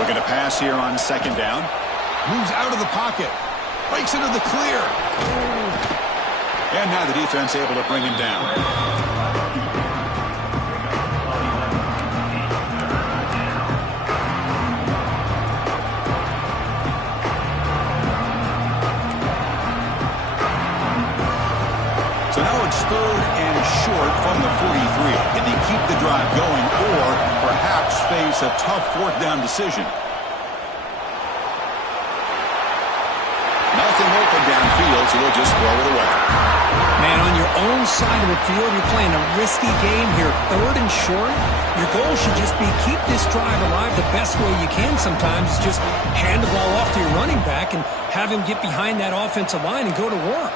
Looking to pass here on second down. Moves out of the pocket. Breaks into the clear. And now the defense able to bring him down. So now it's 3rd and short from the 43. Can they keep the drive going or perhaps face a tough 4th down decision? Nothing open downfield, so they'll just throw it away. Man, on your own side of the field, you're playing a risky game here. 3rd and short. Your goal should just be keep this drive alive the best way you can sometimes. Just hand the ball off to your running back and have him get behind that offensive line and go to work.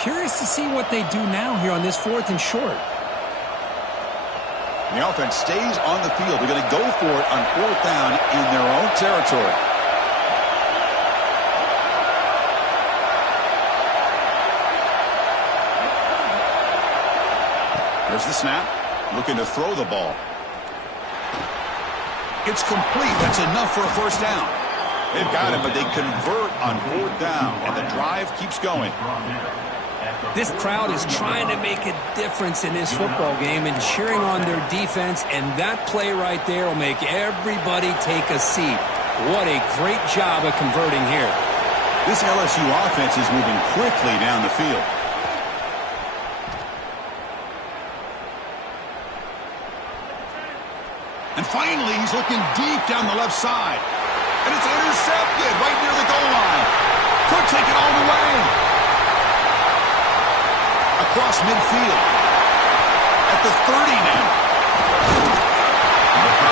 Curious to see what they do now here on this 4th and short. The offense stays on the field. They're going to go for it on 4th down in their own territory. There's the snap. Looking to throw the ball. It's complete. That's enough for a first down. They've got it, but they convert on 4th down, and the drive keeps going. This crowd is trying to make a difference in this football game and cheering on their defense, and that play right there will make everybody take a seat. What a great job of converting here. This LSU offense is moving quickly down the field. And finally, he's looking deep down the left side. And it's intercepted right near the goal line. Could take it all the way. Across midfield. At the 30 now.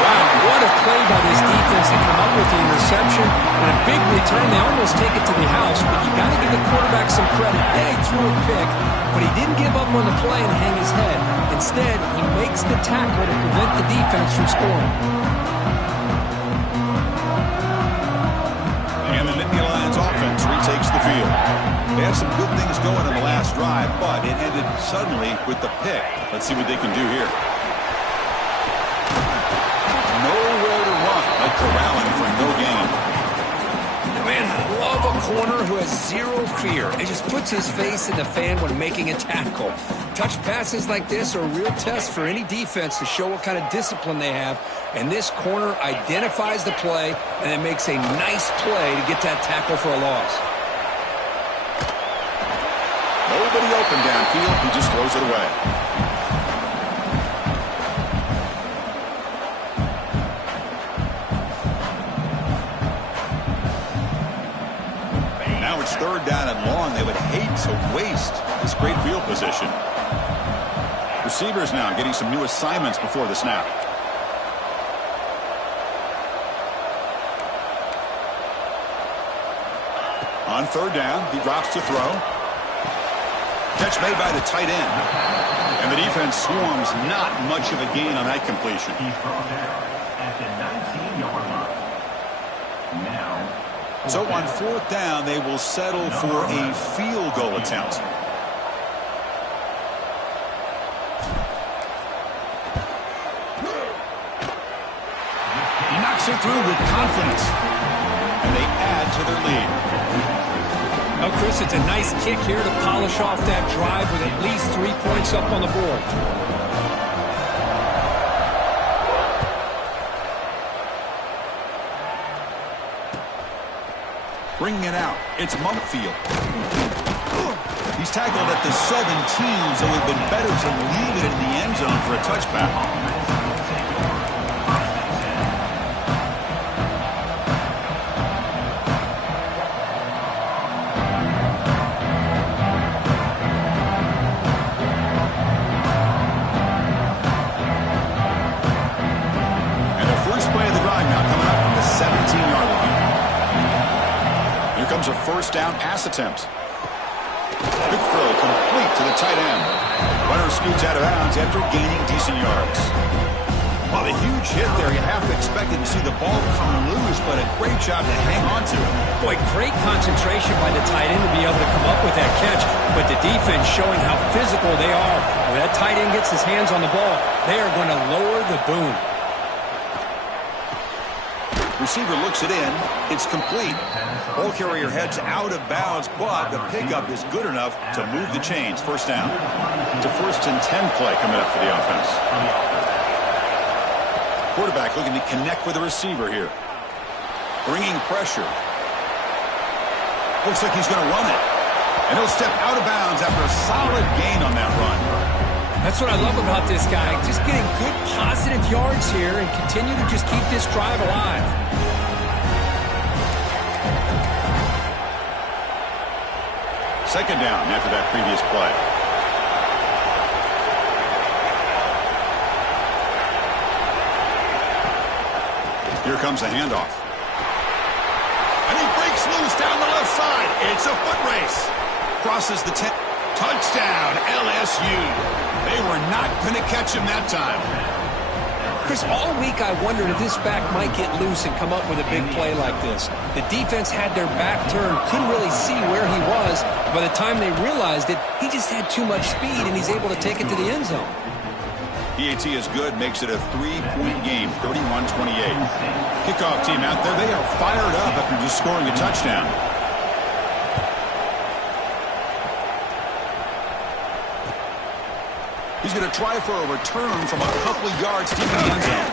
Wow, what a play by this defense to come up with the interception. And a big return. They almost take it to the house, but you got to give the quarterback some credit. Yeah, he threw a pick, but he didn't give up on the play and hang his head. Instead, he makes the tackle to prevent the defense from scoring. And the Nittany Lions offense retakes the field. They had some good things going on the last drive, but it ended suddenly with the pick. Let's see what they can do here. Nowhere to run. No corralling for no gain. Man, I love a corner who has zero fear. It just puts his face in the fan when making a tackle. Touch passes like this are a real test for any defense to show what kind of discipline they have. And this corner identifies the play and then makes a nice play to get that tackle for a loss. Nobody open downfield. He just throws it away. Now it's 3rd down and long. They would hate to waste this great field position. Receivers now getting some new assignments before the snap. On 3rd down, he drops to throw. Catch made by the tight end. And the defense swarms not much of a gain on that completion. So on 4th down, they will settle for a field goal attempt. He knocks it through with confidence. And they add to their lead. Now, Chris, it's a nice kick here to polish off that drive with at least 3 points up on the board. Bringing it out, it's Mumpfield. He's tackled at the 17, so it would have been better to leave it in the end zone for a touchback. Here's a first down pass attempt. Quick throw complete to the tight end. Runner scoots out of bounds after gaining decent yards. Well, a huge hit there. You have to expect to see the ball come loose, but a great job to hang on to it. Boy, great concentration by the tight end to be able to come up with that catch, but the defense showing how physical they are. When that tight end gets his hands on the ball, they are going to lower the boom. Receiver looks it in. It's complete. Ball carrier heads out of bounds, but the pickup is good enough to move the chains. First down. It's a 1st and 10 play coming up for the offense. Quarterback looking to connect with the receiver here. Bringing pressure. Looks like he's going to run it. And he'll step out of bounds after a solid gain on that run. That's what I love about this guy. Just getting good positive yards here and continue to just keep this drive alive. Second down after that previous play. Here comes a handoff. And he breaks loose down the left side. It's a foot race. Crosses the 10. Touchdown, LSU. They were not going to catch him that time. Chris, all week I wondered if this back might get loose and come up with a big play like this. The defense had their back turned, couldn't really see where he was. By the time they realized it, he just had too much speed, and he's able to take it to the end zone. PAT is good, makes it a 3-point game, 31-28. Kickoff team out there, they are fired up after just scoring a touchdown. He's going to try for a return from a couple of yards deep in the end zone.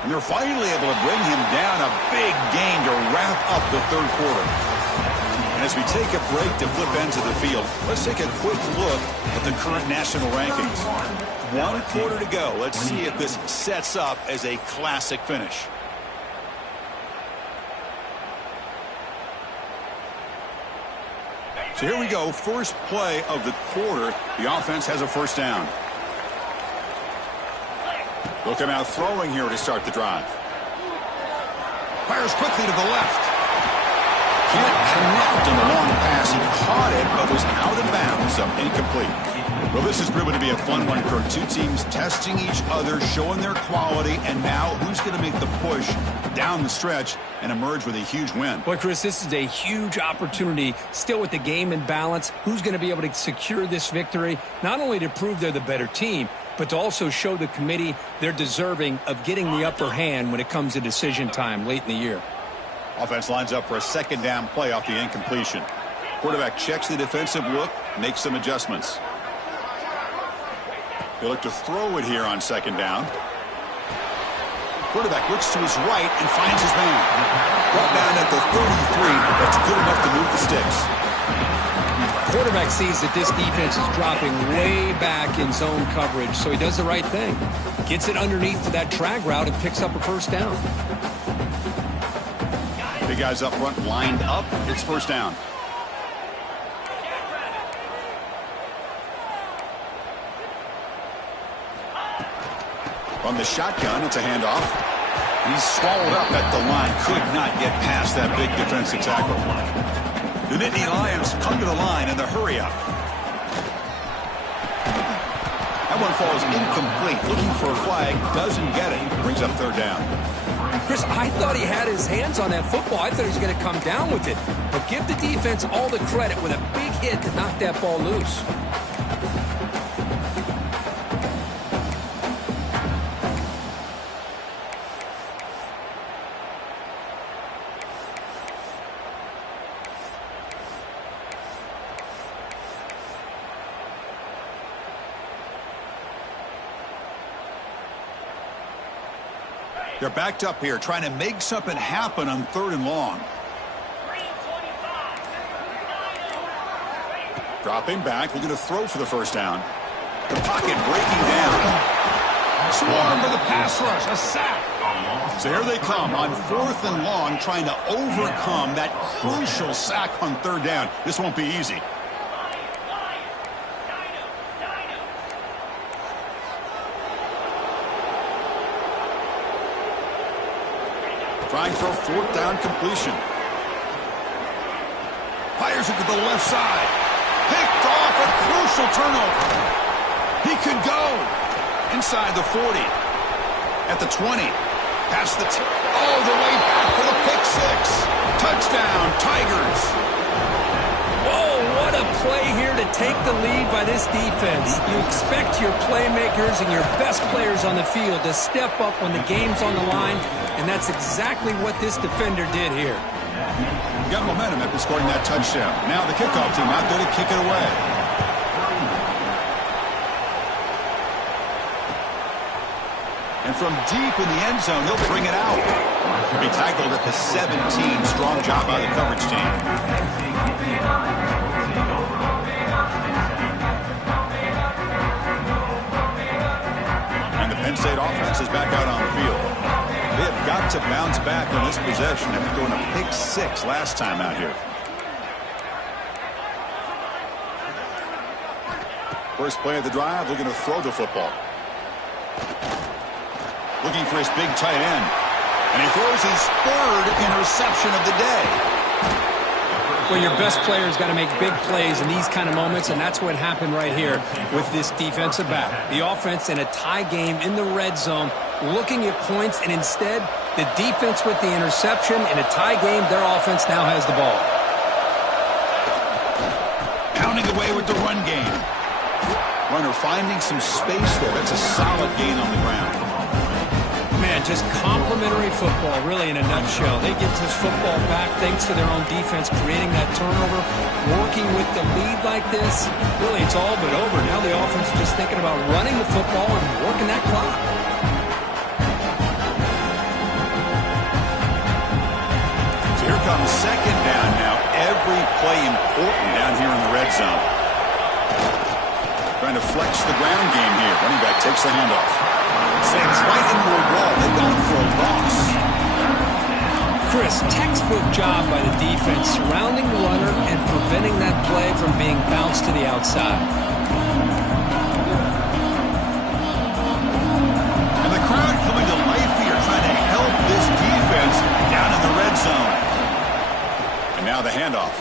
And they're finally able to bring him down, a big gain to wrap up the third quarter. And as we take a break to flip ends of the field, let's take a quick look at the current national rankings. 1 quarter to go. Let's see if this sets up as a classic finish. So here we go. First play of the quarter. The offense has a first down. They'll come out throwing here to start the drive. Fires quickly to the left. Can't connect on the long pass. He caught it, but was out of bounds, so incomplete. Well, this is proving to be a fun one, Kurt. Two teams testing each other, showing their quality, and now who's going to make the push down the stretch and emerge with a huge win? Boy, Chris, this is a huge opportunity. Still with the game in balance, who's going to be able to secure this victory, not only to prove they're the better team, but to also show the committee they're deserving of getting the upper hand when it comes to decision time late in the year. Offense lines up for a second down play off the incompletion. Quarterback checks the defensive look, makes some adjustments. They look to throw it here on second down. Quarterback looks to his right and finds his man. Brought down at the 33. That's good enough to move the sticks. Quarterback sees that this defense is dropping way back in zone coverage, so he does the right thing. Gets it underneath to that drag route and picks up a first down. Big guys up front lined up. It's first down. On the shotgun, it's a handoff. He's swallowed up at the line. Could not get past that big defensive tackle. The Nittany Lions come to the line in the hurry up. That one falls incomplete. Looking for a flag. Doesn't get it. Brings up third down. Chris, I thought he had his hands on that football. I thought he was going to come down with it. But give the defense all the credit with a big hit to knock that ball loose. They're backed up here, trying to make something happen on third and long. Dropping back, looking to throw for the first down. The pocket breaking down. Swarm for the pass rush, a sack. So here they come on fourth and long, trying to overcome that crucial sack on third down. This won't be easy. Trying for a fourth down completion. Fires it to the left side. Picked off, a crucial turnover. He could go inside the 40. At the 20. Past the all the way back for the pick six. Touchdown, Tigers. Whoa, what a play here to take the lead by this defense. You expect your playmakers and your best players on the field to step up when the game's on the line, and that's exactly what this defender did here. Got momentum after scoring that touchdown. Now the kickoff team out there to kick it away. And from deep in the end zone, he'll bring it out. He'll be tackled at the 17. Strong job by the coverage team. And the Penn State offense is back out on the field. They have got to bounce back on this possession after going a pick six last time out here. First play of the drive, looking to throw the football. Looking for his big tight end. And he throws his third interception of the day. Well, your best player's got to make big plays in these kind of moments, and that's what happened right here with this defensive back. The offense in a tie game in the red zone, looking at points, and instead, the defense with the interception. In a tie game, their offense now has the ball. Pounding away with the run game. Runner finding some space there. That's a solid gain on the ground. Man, just complimentary football, really, in a nutshell. They get this football back thanks to their own defense, creating that turnover, working with the lead like this. Really, it's all but over. Now the offense is just thinking about running the football and working that clock. So here comes second down now. Every play important down here in the red zone. Trying to flex the ground game here. Running back takes the handoff. Saints right into a wall. They've gone for a loss. Chris, textbook job by the defense surrounding the runner and preventing that play from being bounced to the outside. And the crowd coming to life here, trying to help this defense down in the red zone. And now the handoff.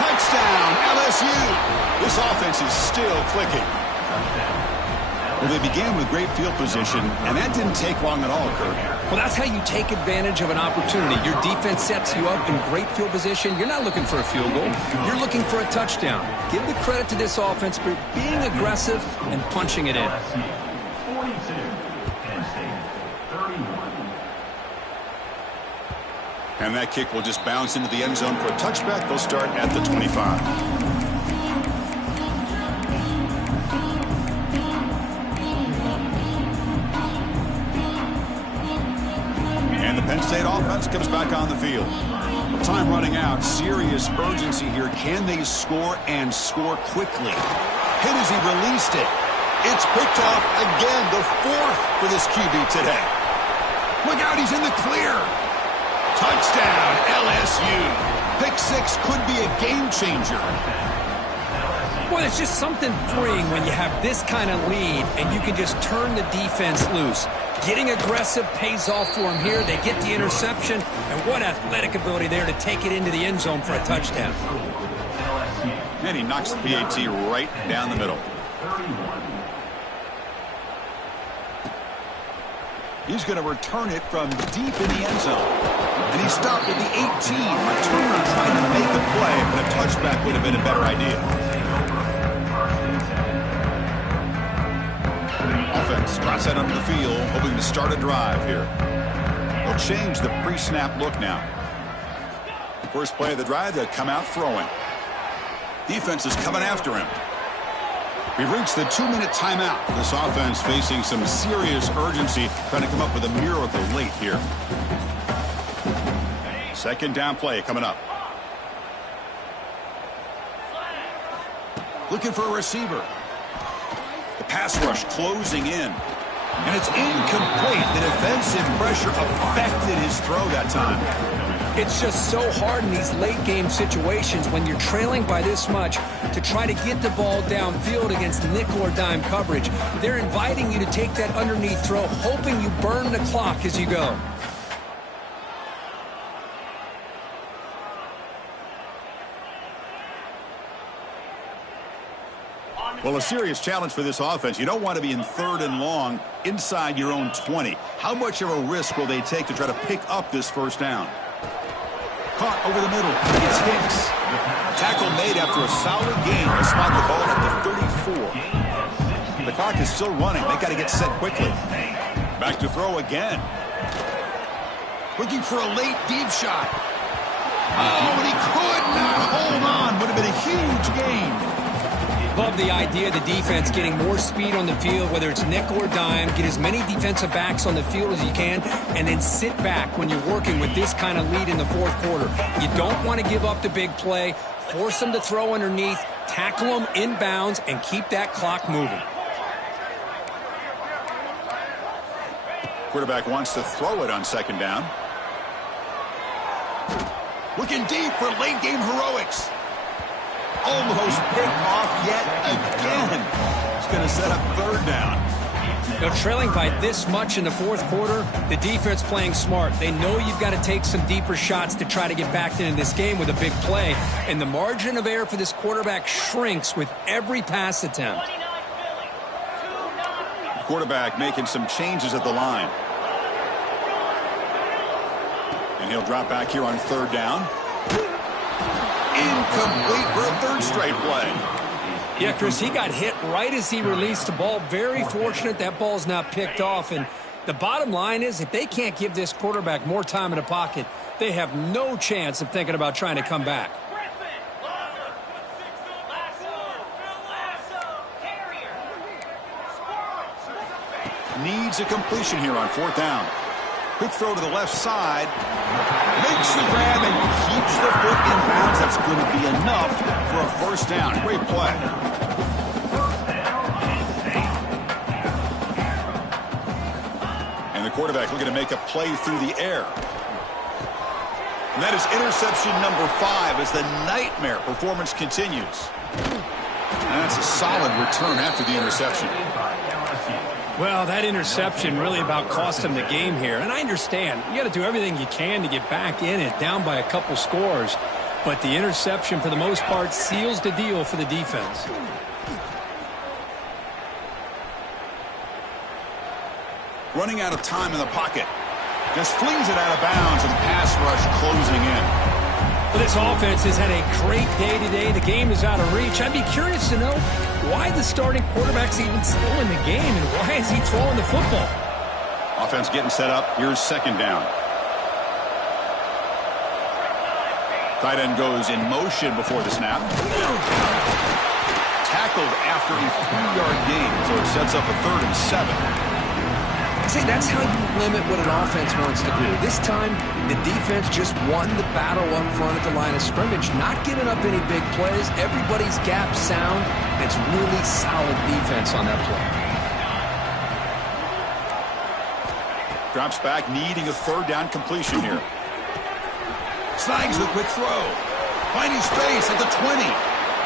Touchdown, LSU. This offense is still clicking. Well, they began with great field position, and that didn't take long at all, Kirk. Well, that's how you take advantage of an opportunity. Your defense sets you up in great field position. You're not looking for a field goal. You're looking for a touchdown. Give the credit to this offense for being aggressive and punching it in. And that kick will just bounce into the end zone for a touchback. They'll start at the 25. Penn State offense comes back on the field. Time running out. Serious urgency here. Can they score and score quickly? Hit as he released it. It's picked off again. The fourth for this QB today. Look out, he's in the clear. Touchdown, LSU. Pick six could be a game changer. Well, it's just something freeing when you have this kind of lead and you can just turn the defense loose. Getting aggressive pays off for them here. They get the interception, and what athletic ability there to take it into the end zone for a touchdown. And he knocks the PAT right down the middle. He's going to return it from deep in the end zone. And he stopped at the 18. Returner trying to make a play, but a touchback would have been a better idea. Offense drops that onto the field, hoping to start a drive here. They'll change the pre-snap look now. First play of the drive, they'll come out throwing. Defense is coming after him. We've reached the 2-minute timeout. This offense facing some serious urgency, trying to come up with a miracle late here. Second down play coming up. Looking for a receiver. The pass rush closing in. And it's incomplete. The defensive pressure affected his throw that time. It's just so hard in these late-game situations when you're trailing by this much to try to get the ball downfield against nickel or dime coverage. They're inviting you to take that underneath throw, hoping you burn the clock as you go. Well, a serious challenge for this offense. You don't want to be in 3rd and long inside your own 20. How much of a risk will they take to try to pick up this first down? Caught over the middle. It's Hicks. Tackle made after a solid gain to spot the ball at the 34. The clock is still running. They got to get set quickly. Back to throw again. Looking for a late deep shot. Oh, and he could not hold on. Would have been a huge gain. Love the idea of the defense getting more speed on the field, whether it's nickel or dime. Get as many defensive backs on the field as you can, and then sit back when you're working with this kind of lead in the 4th quarter. You don't want to give up the big play. Force them to throw underneath, tackle them inbounds, and keep that clock moving. Quarterback wants to throw it on 2nd down. Looking deep for late-game heroics. Almost picked off yet again. It's going to set up 3rd down. Now, trailing by this much in the 4th quarter, the defense playing smart. They know you've got to take some deeper shots to try to get back into this game with a big play. And the margin of error for this quarterback shrinks with every pass attempt. The quarterback making some changes at the line. And he'll drop back here on 3rd down. Incomplete for a 3rd straight play. Yeah, Chris, he got hit right as he released the ball. Very fortunate that ball's not picked off. And the bottom line is, if they can't give this quarterback more time in the pocket, they have no chance of thinking about trying to come back. Needs a completion here on 4th down. Quick throw to the left side. Makes the grab and keeps the foot in bounds. That's going to be enough for a 1st down. Great play. And the quarterback looking to make a play through the air. And that is interception number 5 as the nightmare performance continues. And that's a solid return after the interception. Well, that interception really about cost him the game here. And I understand. You got to do everything you can to get back in it, down by a couple scores. But the interception, for the most part, seals the deal for the defense. Running out of time in the pocket. Just flings it out of bounds, and pass rush closing in. Well, this offense has had a great day today. The game is out of reach. I'd be curious to know why the starting quarterback's even still in the game, and why is he throwing the football? Offense getting set up. Here's 2nd down. Tight end goes in motion before the snap. Tackled after a 3-yard gain, so it sets up a 3rd and 7. See, that's how you limit what an offense wants to do. This time, the defense just won the battle up front at the line of scrimmage, not giving up any big plays. Everybody's gap sound. It's really solid defense on that play. Drops back, needing a 3rd down completion here. Snags the quick throw. Finding space at the 20.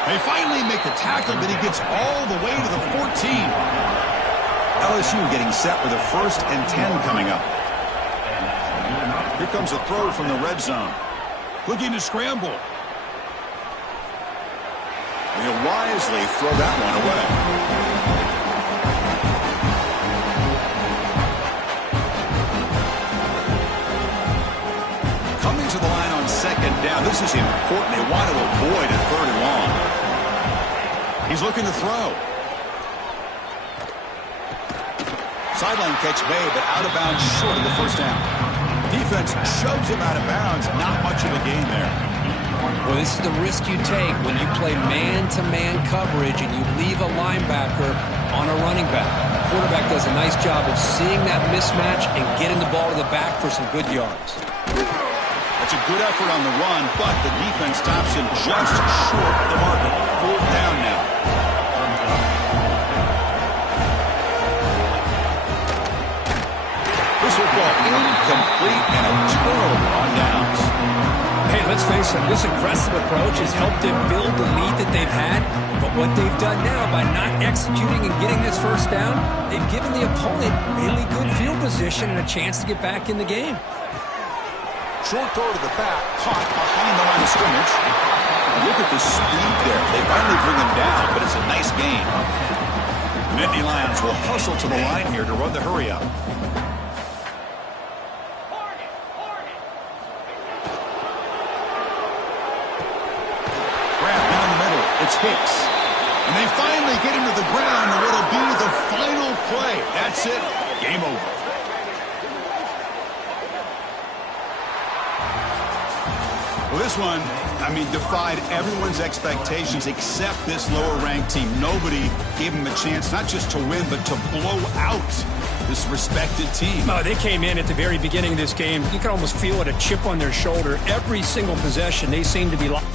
They finally make the tackle, but he gets all the way to the 14. LSU getting set with a 1st and 10 coming up. Here comes a throw from the red zone. Looking to scramble. And he'll wisely throw that one away. Coming to the line on 2nd down. This is important. They want to avoid a 3rd and long. He's looking to throw. Sideline catch made, but out of bounds short of the 1st down. Defense shoves him out of bounds. Not much of a gain there. Well, this is the risk you take when you play man-to-man coverage and you leave a linebacker on a running back. The quarterback does a nice job of seeing that mismatch and getting the ball to the back for some good yards. That's a good effort on the run, but the defense stops him just short of the marker. 4th down now. Football incomplete and a turnover on downs. Hey, let's face it, this aggressive approach has helped them build the lead that they've had. But what they've done now by not executing and getting this 1st down, they've given the opponent really good field position and a chance to get back in the game. Short throw to the back, caught behind the line of scrimmage. Look at the speed there. They finally bring him down, but it's a nice gain. Nittany Lions will hustle to the line here to run the hurry up. Grab down the middle. It's Hicks. And they finally get him to the ground, and what'll be the final play. That's it. Game over. Well, this one, defied everyone's expectations except this lower-ranked team. Nobody gave them a chance not just to win, but to blow out this respected team. No, they came in at the very beginning of this game. You can almost feel it, a chip on their shoulder. Every single possession, they seem to be locked.